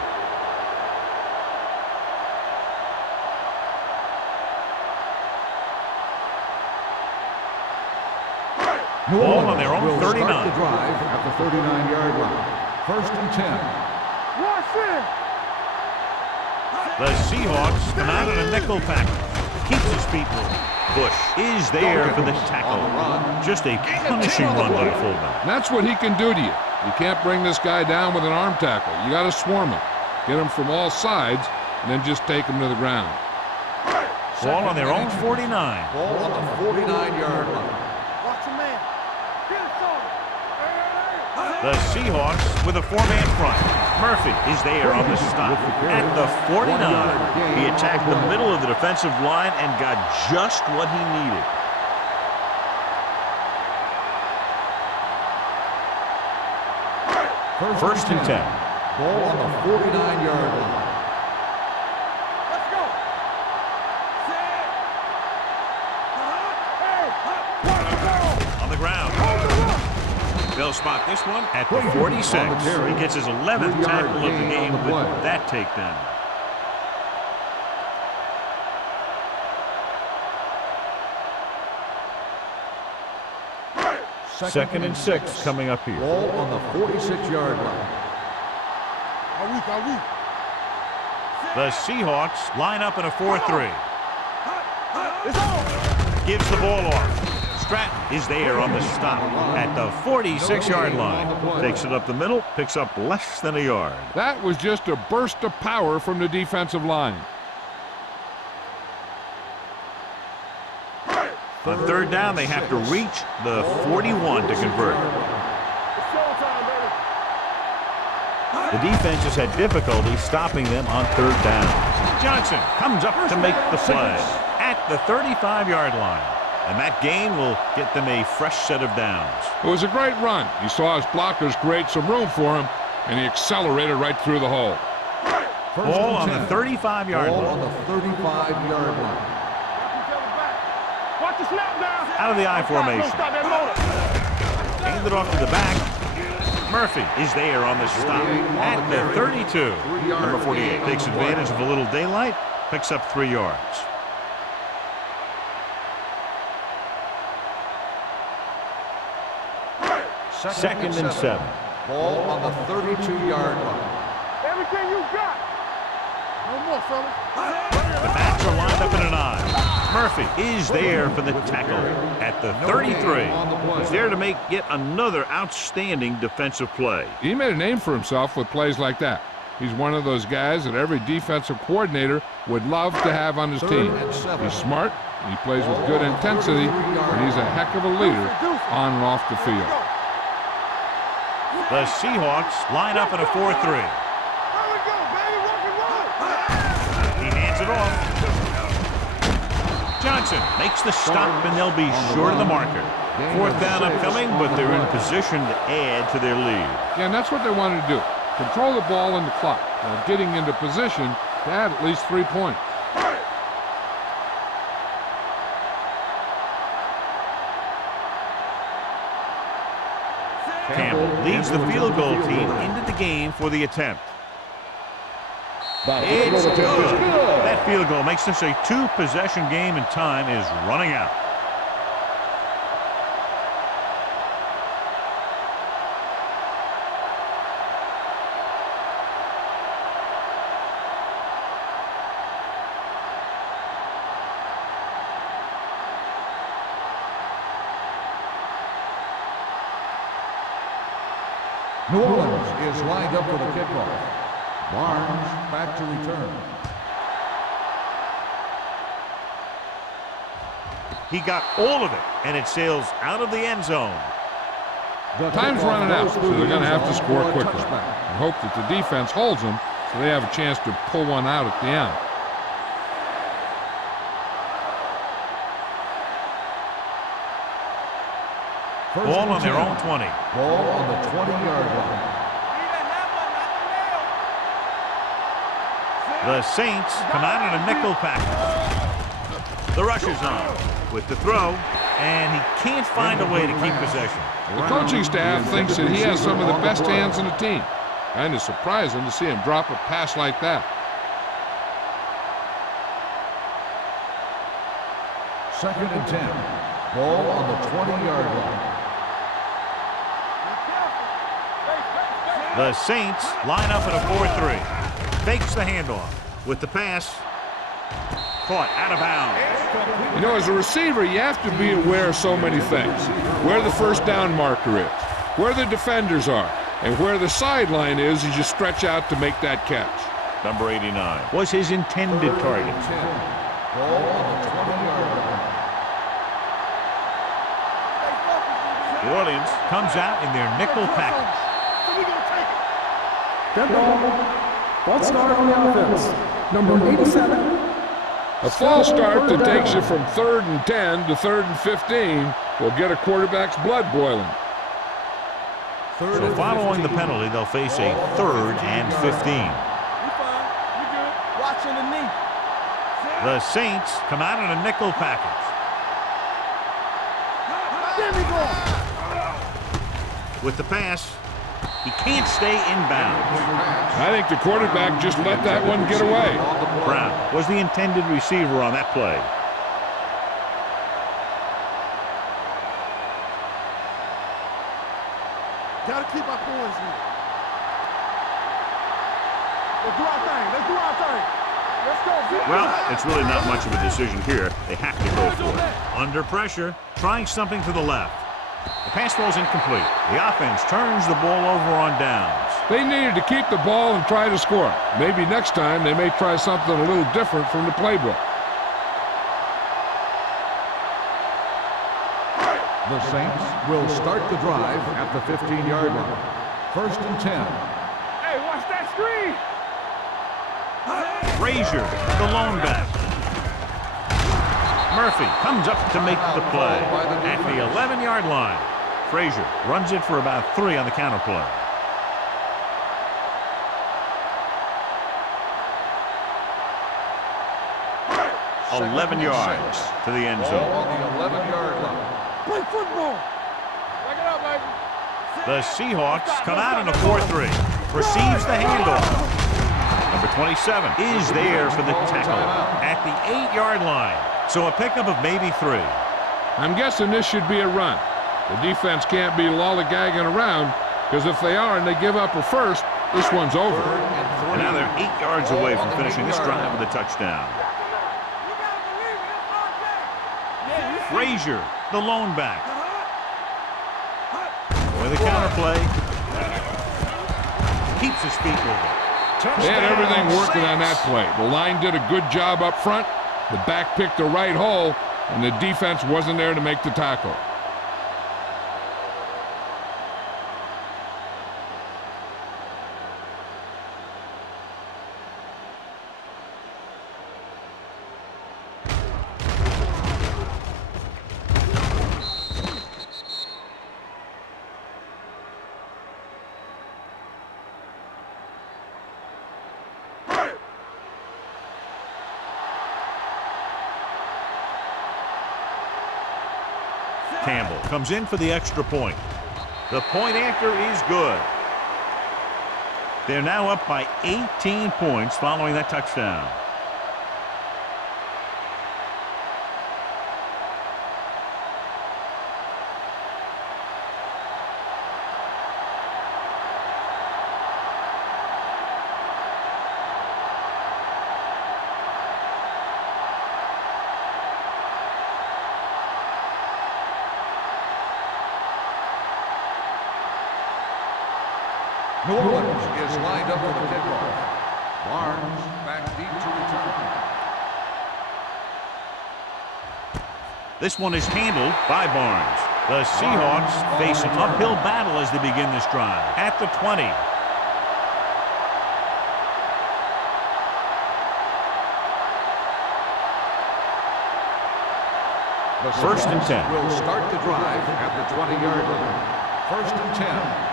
Ball on their own 39. Start the drive at the 39-yard line. First and 10. Watch it. The Seahawks come out in a nickel package. Keeps his feet moving. Bush is there for the tackle. Just a punishing run by the fullback. And that's what he can do to you. You can't bring this guy down with an arm tackle. You got to swarm him. Get him from all sides, and then just take him to the ground. Ball on their own 49. Ball on the 49-yard line. Watch your man. Get it on. The Seahawks with a four-man front. Murphy is there on the stop at the 49. He attacked the middle of the defensive line and got just what he needed. First and 10. Ball on the 49-yard line. Let's go. Set. Hey. On the ground. They'll spot this one at the 46. He gets his 11th tackle of the game with that takedown. Second and 6 coming up here. Ball on the 46-yard line. The Seahawks line up in a 4-3. Gives the ball off. Stratton is there on the stop at the 46-yard line. Takes it up the middle, picks up less than a yard. That was just a burst of power from the defensive line. On third down, they have to reach the 41 to convert. The defense has had difficulty stopping them on third down. Johnson comes up to make the play at the 35-yard line. And that gain will get them a fresh set of downs. It was a great run. He saw his blockers create some room for him, and he accelerated right through the hole. Ball on the 35-yard line. Ball on the 35-yard line. Watch the snap down. Out of the I formation. Stop that motor. Hand it off to the back. Murphy is there on the stop at the 32. Number 48 takes advantage of a little daylight, picks up 3 yards. Second and 7. Ball on the 32-yard line. Everything you got. No more, fellas. The backs are lined up in an I. Murphy is there for the tackle at the 33. He's there to make yet another outstanding defensive play. He made a name for himself with plays like that. He's one of those guys that every defensive coordinator would love to have on his team. He's smart, he plays with good intensity, and he's a heck of a leader on and off the field. The Seahawks line up in a 4-3. He hands it off. Johnson makes the stop, and they'll be short of the marker. 4th down upcoming, but they're in position to add to their lead. Yeah, and that's what they wanted to do. Control the ball and the clock while getting into position to add at least 3 points. Campbell leads the field goal team into the game for the attempt. It's good. That field goal makes this a 2-possession game, and time is running out. New Orleans is lined up for the kickoff. Barnes back to return. He got all of it, and it sails out of the end zone. Time's running out, so they're going to have to score quickly and hope that the defense holds them so they have a chance to pull one out at the end. Ball on their own 20. Ball on the 20-yard line. The Saints come out in a nickel package. The rush is on with the throw, and he can't find a way to keep possession. The coaching staff thinks that he has some of the best hands in the team. Kind of surprising to see him drop a pass like that. Second and 10. Ball on the 20-yard line. The Saints line up in a 4-3. Fakes the handoff with the pass. Caught out of bounds. You know, as a receiver, you have to be aware of so many things. Where the first down marker is, where the defenders are, and where the sideline is as you stretch out to make that catch. Number 89 was his intended target. Ball on the 20-yard line. New Orleans comes out in their nickel package. Dead ball. False start on the offense. Number 87. A false start that takes you from 3rd and 10 to 3rd and 15 will get a quarterback's blood boiling. So following the penalty, they'll face a 3rd and 15. Watching the knee. The Saints come out in a nickel package. With the pass, he can't stay inbounds. I think the quarterback just let that one get away. Brown was the intended receiver on that play. Gotta keep our points here. Let's do our thing. Let's do our thing. Let's go. Well, it's really not much of a decision here. They have to go for it. Under pressure, trying something to the left. The pass falls incomplete. The offense turns the ball over on downs. They needed to keep the ball and try to score. Maybe next time they may try something a little different from the playbook. The Saints will start the drive at the 15-yard line. 1st and 10. Hey, watch that screen. Frazier, the lone back. Murphy comes up to make the play at the 11-yard line. Frazier runs it for about 3 on the counter play. Second 11 and yards 6. to the end Ball zone. on the 11-yard line. Play football. Back it up, baby. The Seahawks come out in a 4-3. Receives the handoff. Number 27 is there for the tackle at the 8-yard line. So a pickup of maybe 3. I'm guessing this should be a run. The defense can't be lollygagging around. because if they are and they give up a first, this one's over. And now they're 8 yards away from finishing this drive with a touchdown. Frazier, the lone back. With a counterplay. Keeps his feet moving. They had everything working on that play. The line did a good job up front. The back picked the right hole, and the defense wasn't there to make the tackle. Campbell comes in for the extra point. The point after is good. They're now up by 18 points following that touchdown. New Orleans is lined up for the kickoff. Barnes back deep to return. This one is handled by Barnes. The Seahawks face an uphill battle as they begin this drive at the 20. The First and 10. Will start the drive at the 20-yard line. First and 10.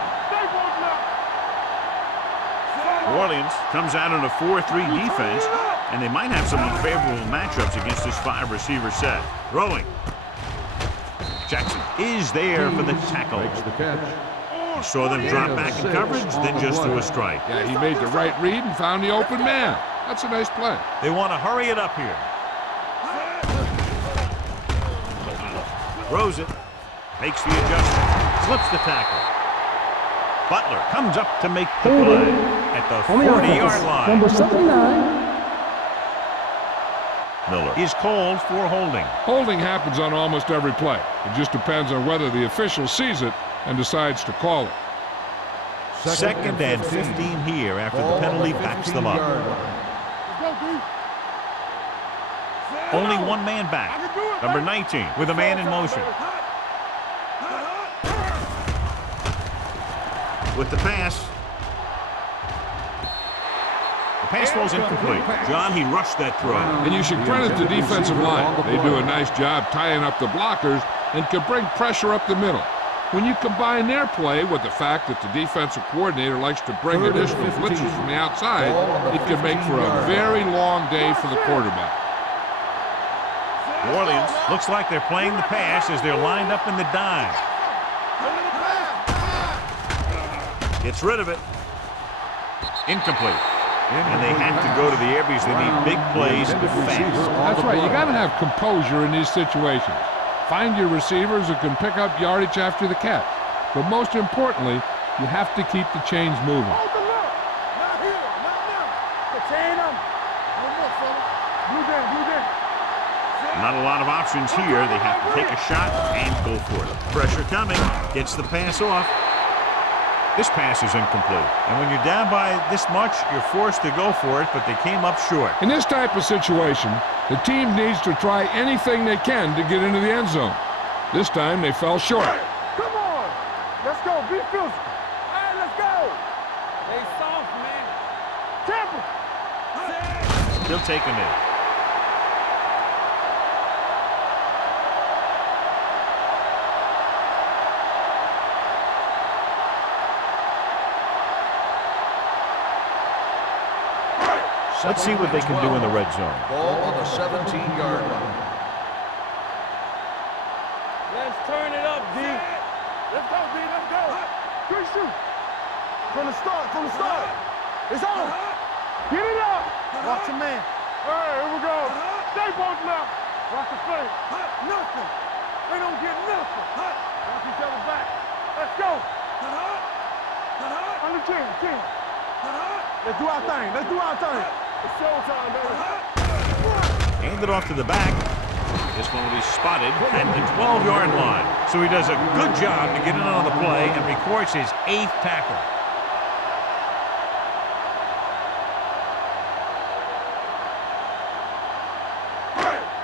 New Orleans comes out in a 4-3 defense, and they might have some unfavorable matchups against this 5-receiver set. Throwing. Jackson is there for the tackle. Makes the catch. You saw them drop back in coverage, then just threw a strike. Yeah, he made the right read and found the open man. That's a nice play. They want to hurry it up here. Throws it. Makes the adjustment. Slips the tackle. Butler comes up to make the play at the 40-yard line. Number 79. Miller is called for holding. Holding happens on almost every play. It just depends on whether the official sees it and decides to call it. Second and 15 here after the penalty backs them up. Only one man back. Number 19 with a man in motion. With the pass. The pass falls incomplete. John, he rushed that throw. And you should credit the defensive line. They do a nice job tying up the blockers and can bring pressure up the middle. When you combine their play with the fact that the defensive coordinator likes to bring additional blitzes from the outside, it can make for a very long day for the quarterback. New Orleans looks like they're playing the pass as they're lined up in the dime. Gets rid of it. Incomplete. And they have to go to the air because they need big plays fast. That's right. You got to have composure in these situations. Find your receivers who can pick up yardage after the catch. But most importantly, you have to keep the chains moving. Not here, not now. The chain on. No more, fella. Blue down, blue down. Not a lot of options here. They have to take a shot and go for it. Pressure coming. Gets the pass off. This pass is incomplete. And when you're down by this much, you're forced to go for it, but they came up short. In this type of situation, the team needs to try anything they can to get into the end zone. This time, they fell short. Come on. Let's go. Be physical. All right, let's go. They soft, man. Temple. He'll take him in. Let's see what they can do in the red zone. Ball on the 17-yard line. Let's turn it up, D. Let's go, D. Let's go. Good shoot. From the start, from the start. It's on. Get it up. Watch your man. All right, here we go. Stay both left. Watch the play. Nothing. They don't get nothing. Watch each other back. Let's go. On the 10. Let's do our thing. Let's do our thing. It's showtime, baby. Hand it off to the back. This one will be spotted at the 12-yard line. So he does a good job to get in on the play and records his 8th tackle.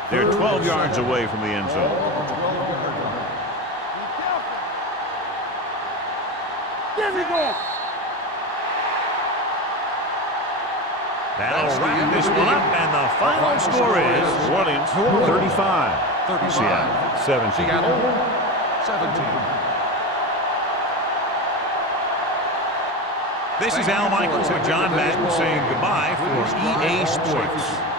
They're 12 yards away from the end zone. There we go. That'll wrap this one up, and the final score is New Orleans 35, Seattle 17. Seattle 17. This is Al Michaels and John Madden saying goodbye for EA Sports.